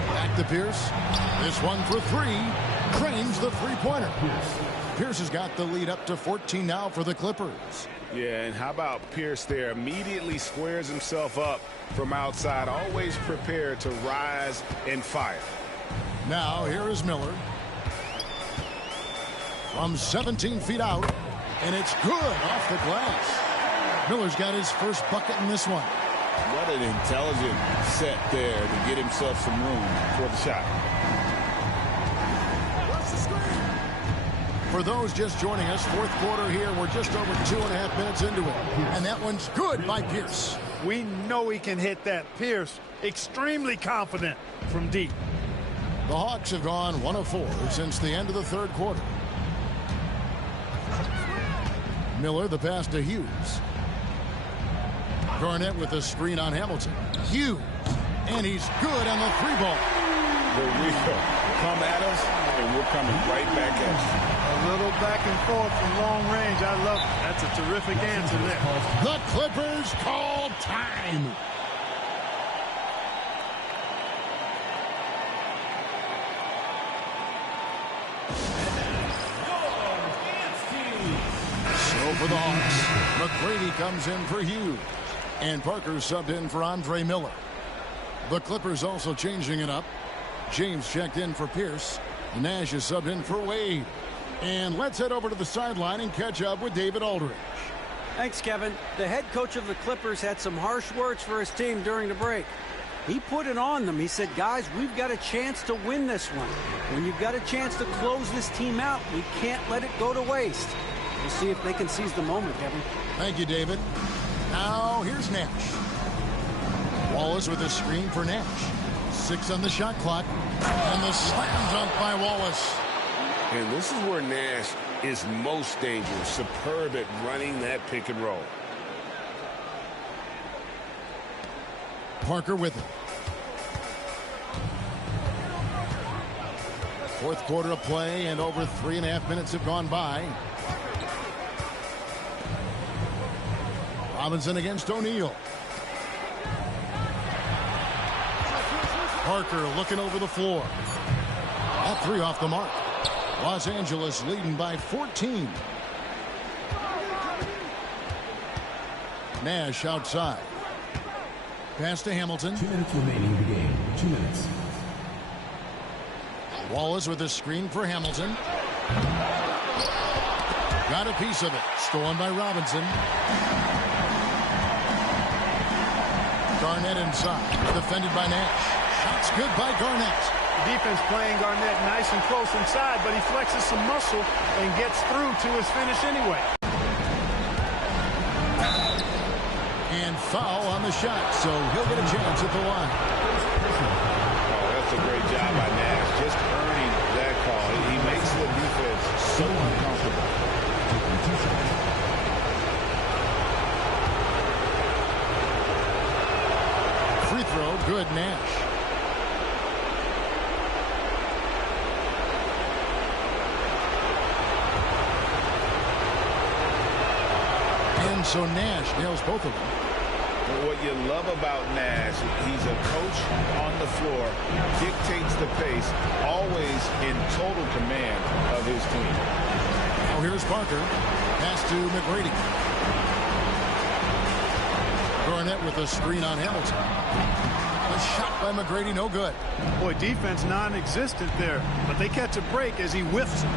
Back to Pierce. This one for 3. Cranes the three-pointer. Pierce has got the lead up to 14 now for the Clippers. Yeah, and how about Pierce there? Immediately squares himself up from outside, always prepared to rise and fire. Now here is Miller. From 17 feet out, and it's good off the glass. Miller's got his first bucket in this one. What an intelligent set there to get himself some room for the shot. For those just joining us, 4th quarter here. We're just over 2.5 minutes into it. And that one's good by Pierce. We know he can hit that. Pierce, extremely confident from deep. The Hawks have gone 1 of 4 since the end of the 3rd quarter. Miller, the pass to Hughes. Garnett with the screen on Hamilton. Hughes. And he's good on the 3-ball. The real come at us, and we're coming right back at you. A little back and forth from long range. I love it. That's a terrific answer there. The Clippers call time. So for the Hawks, McGrady comes in for Hughes. And Parker subbed in for Andre Miller. The Clippers also changing it up. James checked in for Pierce. Nash is subbed in for Wade. And let's head over to the sideline and catch up with David Aldridge. Thanks, Kevin. The head coach of the Clippers had some harsh words for his team during the break. He put it on them. He said, guys, we've got a chance to win this one. When you've got a chance to close this team out, we can't let it go to waste. We'll see if they can seize the moment, Kevin. Thank you, David. Now, here's Nash. Wallace with a screen for Nash. 6 on the shot clock. And the slam dunk by Wallace. And this is where Nash is most dangerous. Superb at running that pick and roll. Parker with it. 4th quarter of play, and over 3.5 minutes have gone by. Robinson against O'Neal. Parker looking over the floor. That 3 off the mark. Los Angeles leading by 14. Nash outside. Pass to Hamilton. 2 minutes remaining in the game. 2 minutes. Wallace with a screen for Hamilton. Got a piece of it. Stolen by Robinson. Garnett inside. Defended by Nash. Shots good by Garnett. Defense playing Garnett nice and close inside, but he flexes some muscle and gets through to his finish anyway. And foul on the shot, so he'll get a chance at the line. Oh, that's a great job by Nash, just earning that call. He makes the defense so uncomfortable. Free throw, good, Nash. And so Nash nails both of them. What you love about Nash, he's a coach on the floor, dictates the pace, always in total command of his team. Oh, here's Parker. Pass to McGrady. Garnett with a screen on Hamilton. A shot by McGrady, no good. Boy, defense non-existent there, but they catch a break as he whiffs it.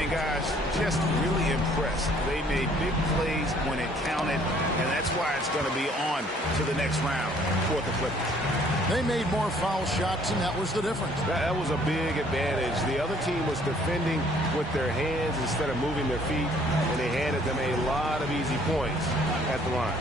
And guys, just really impressed. They made big plays when it counted, and that's why it's going to be on to the next round for the Clippers. They made more foul shots, and that was the difference. That was a big advantage. The other team was defending with their hands instead of moving their feet, and they handed them a lot of easy points at the line.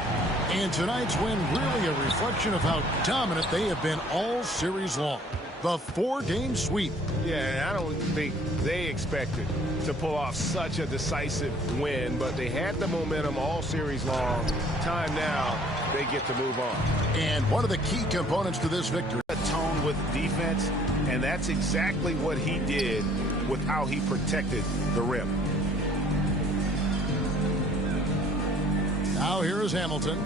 And tonight's win really a reflection of how dominant they have been all series long. The 4-game sweep. Yeah, I don't think they expected to pull off such a decisive win, but they had the momentum all series long. Time now, they get to move on. And one of the key components to this victory. A tone with defense, and that's exactly what he did with how he protected the rim. Now here is Hamilton.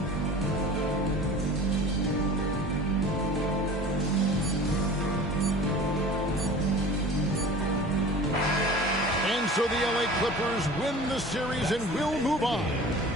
And so the LA Clippers win the series and will move on.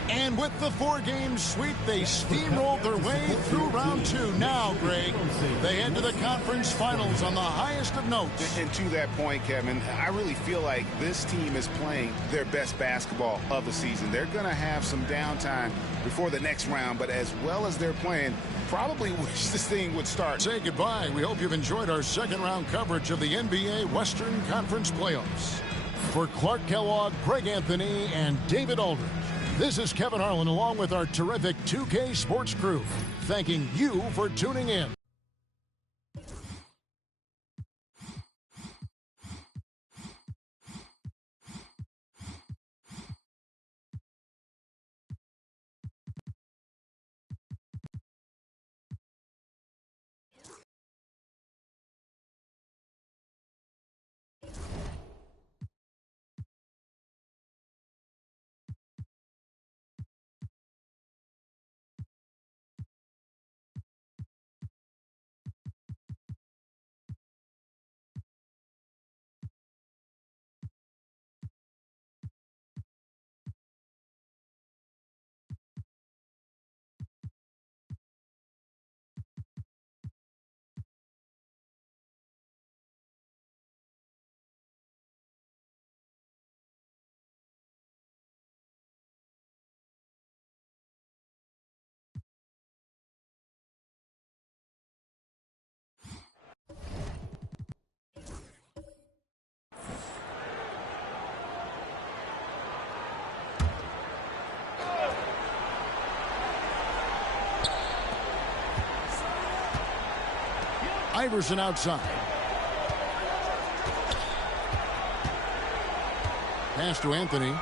And with the 4-game sweep, they steamrolled their way through round 2. Now, Greg, they head to the conference finals on the highest of notes. And to that point, Kevin, I really feel like this team is playing their best basketball of the season. They're going to have some downtime before the next round, but as well as they're playing, probably wish this thing would start. Say goodbye. We hope you've enjoyed our second-round coverage of the NBA Western Conference Playoffs. For Clark Kellogg, Greg Anthony, and David Aldridge, this is Kevin Harlan along with our terrific 2K Sports crew, thanking you for tuning in. Iverson outside. Pass to Anthony.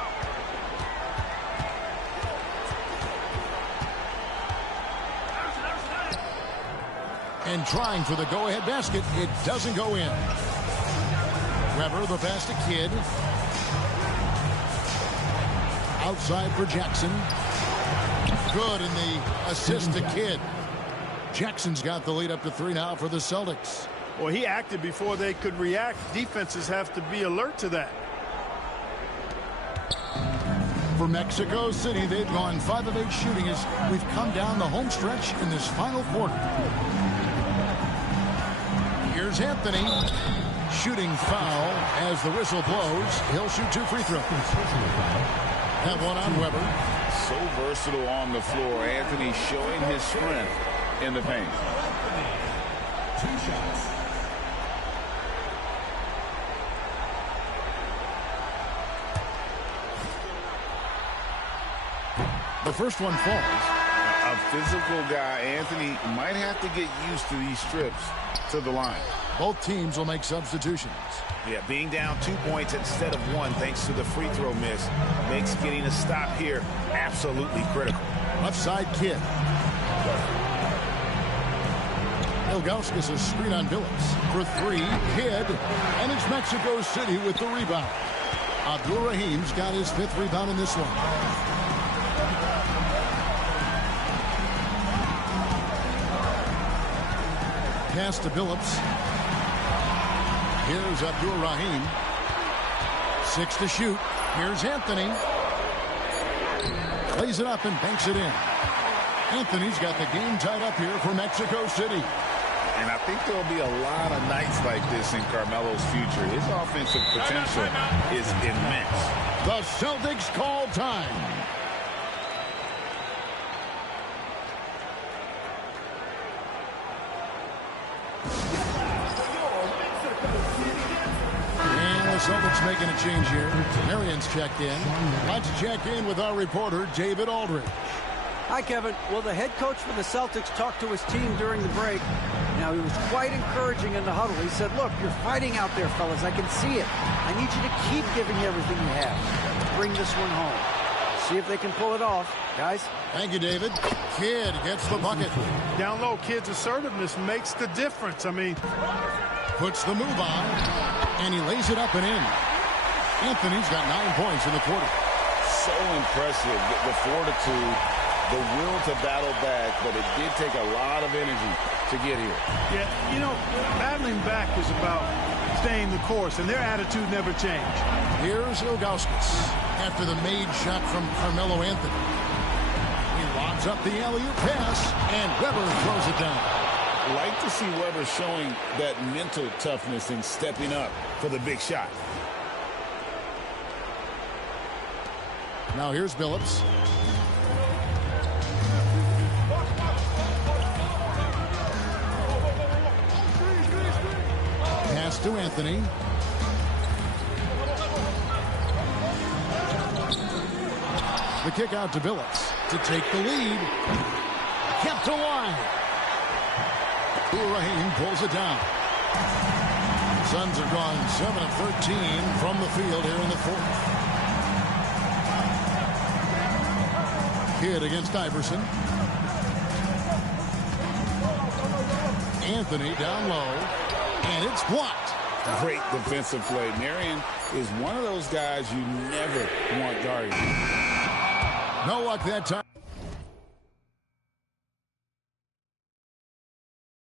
And trying for the go-ahead basket. It doesn't go in. Weber, the pass to Kidd. Outside for Jackson. Good, and the assist to Kidd. Jackson's got the lead up to 3 now for the Celtics. Well, he acted before they could react. Defenses have to be alert to that. For Mexico City, they've gone 5 of 8 shooting as we've come down the home stretch in this final quarter. Here's Anthony. Shooting foul as the whistle blows. He'll shoot 2 free throws. That one on Weber. So versatile on the floor. Anthony showing his strength in the paint. 2 shots. The first one falls. A physical guy, Anthony, might have to get used to these trips to the line. Both teams will make substitutions. Yeah, being down 2 points instead of 1 thanks to the free throw miss makes getting a stop here absolutely critical. Left side, Kidd. Ilgauskas a screen on Billups. For 3, Kidd. And it's Mexico City with the rebound. Abdul-Rahim's got his 5th rebound in this one. Pass to Billups. Here's Abdul-Rahim. 6 to shoot. Here's Anthony. Lays it up and banks it in. Anthony's got the game tied up here for Mexico City. And I think there'll be a lot of nights like this in Carmelo's future. His offensive potential is immense. The Celtics call time. And the Celtics making a change here. Marion's checked in. Let's check in with our reporter, David Aldridge. Hi, Kevin. Well, the head coach for the Celtics talked to his team during the break. Now, he was quite encouraging in the huddle. He said, look, you're fighting out there, fellas. I can see it. I need you to keep giving everything you have. Bring this one home. See if they can pull it off. Guys? Thank you, David. Kidd gets the bucket. Down low, Kidd's assertiveness makes the difference. I mean, puts the move on, and he lays it up and in. Anthony's got 9 points in the quarter. So impressive, the fortitude, the will to battle back, but it did take a lot of energy to get here. Yeah, you know, battling back is about staying the course, and their attitude never changed. Here's Ilgauskas after the made shot from Carmelo Anthony. He lobs up the alley-oop pass, and Weber throws it down. Like to see Weber showing that mental toughness and stepping up for the big shot. Now here's Billups. Pass to Anthony. The kick out to Billups to take the lead. Kept alive. Rahim pulls it down. Suns have gone 7 of 13 from the field here in the 4th. Kidd against Iverson. Anthony down low. And it's blocked. Great defensive play. Marion is one of those guys you never want guarding. No luck that time.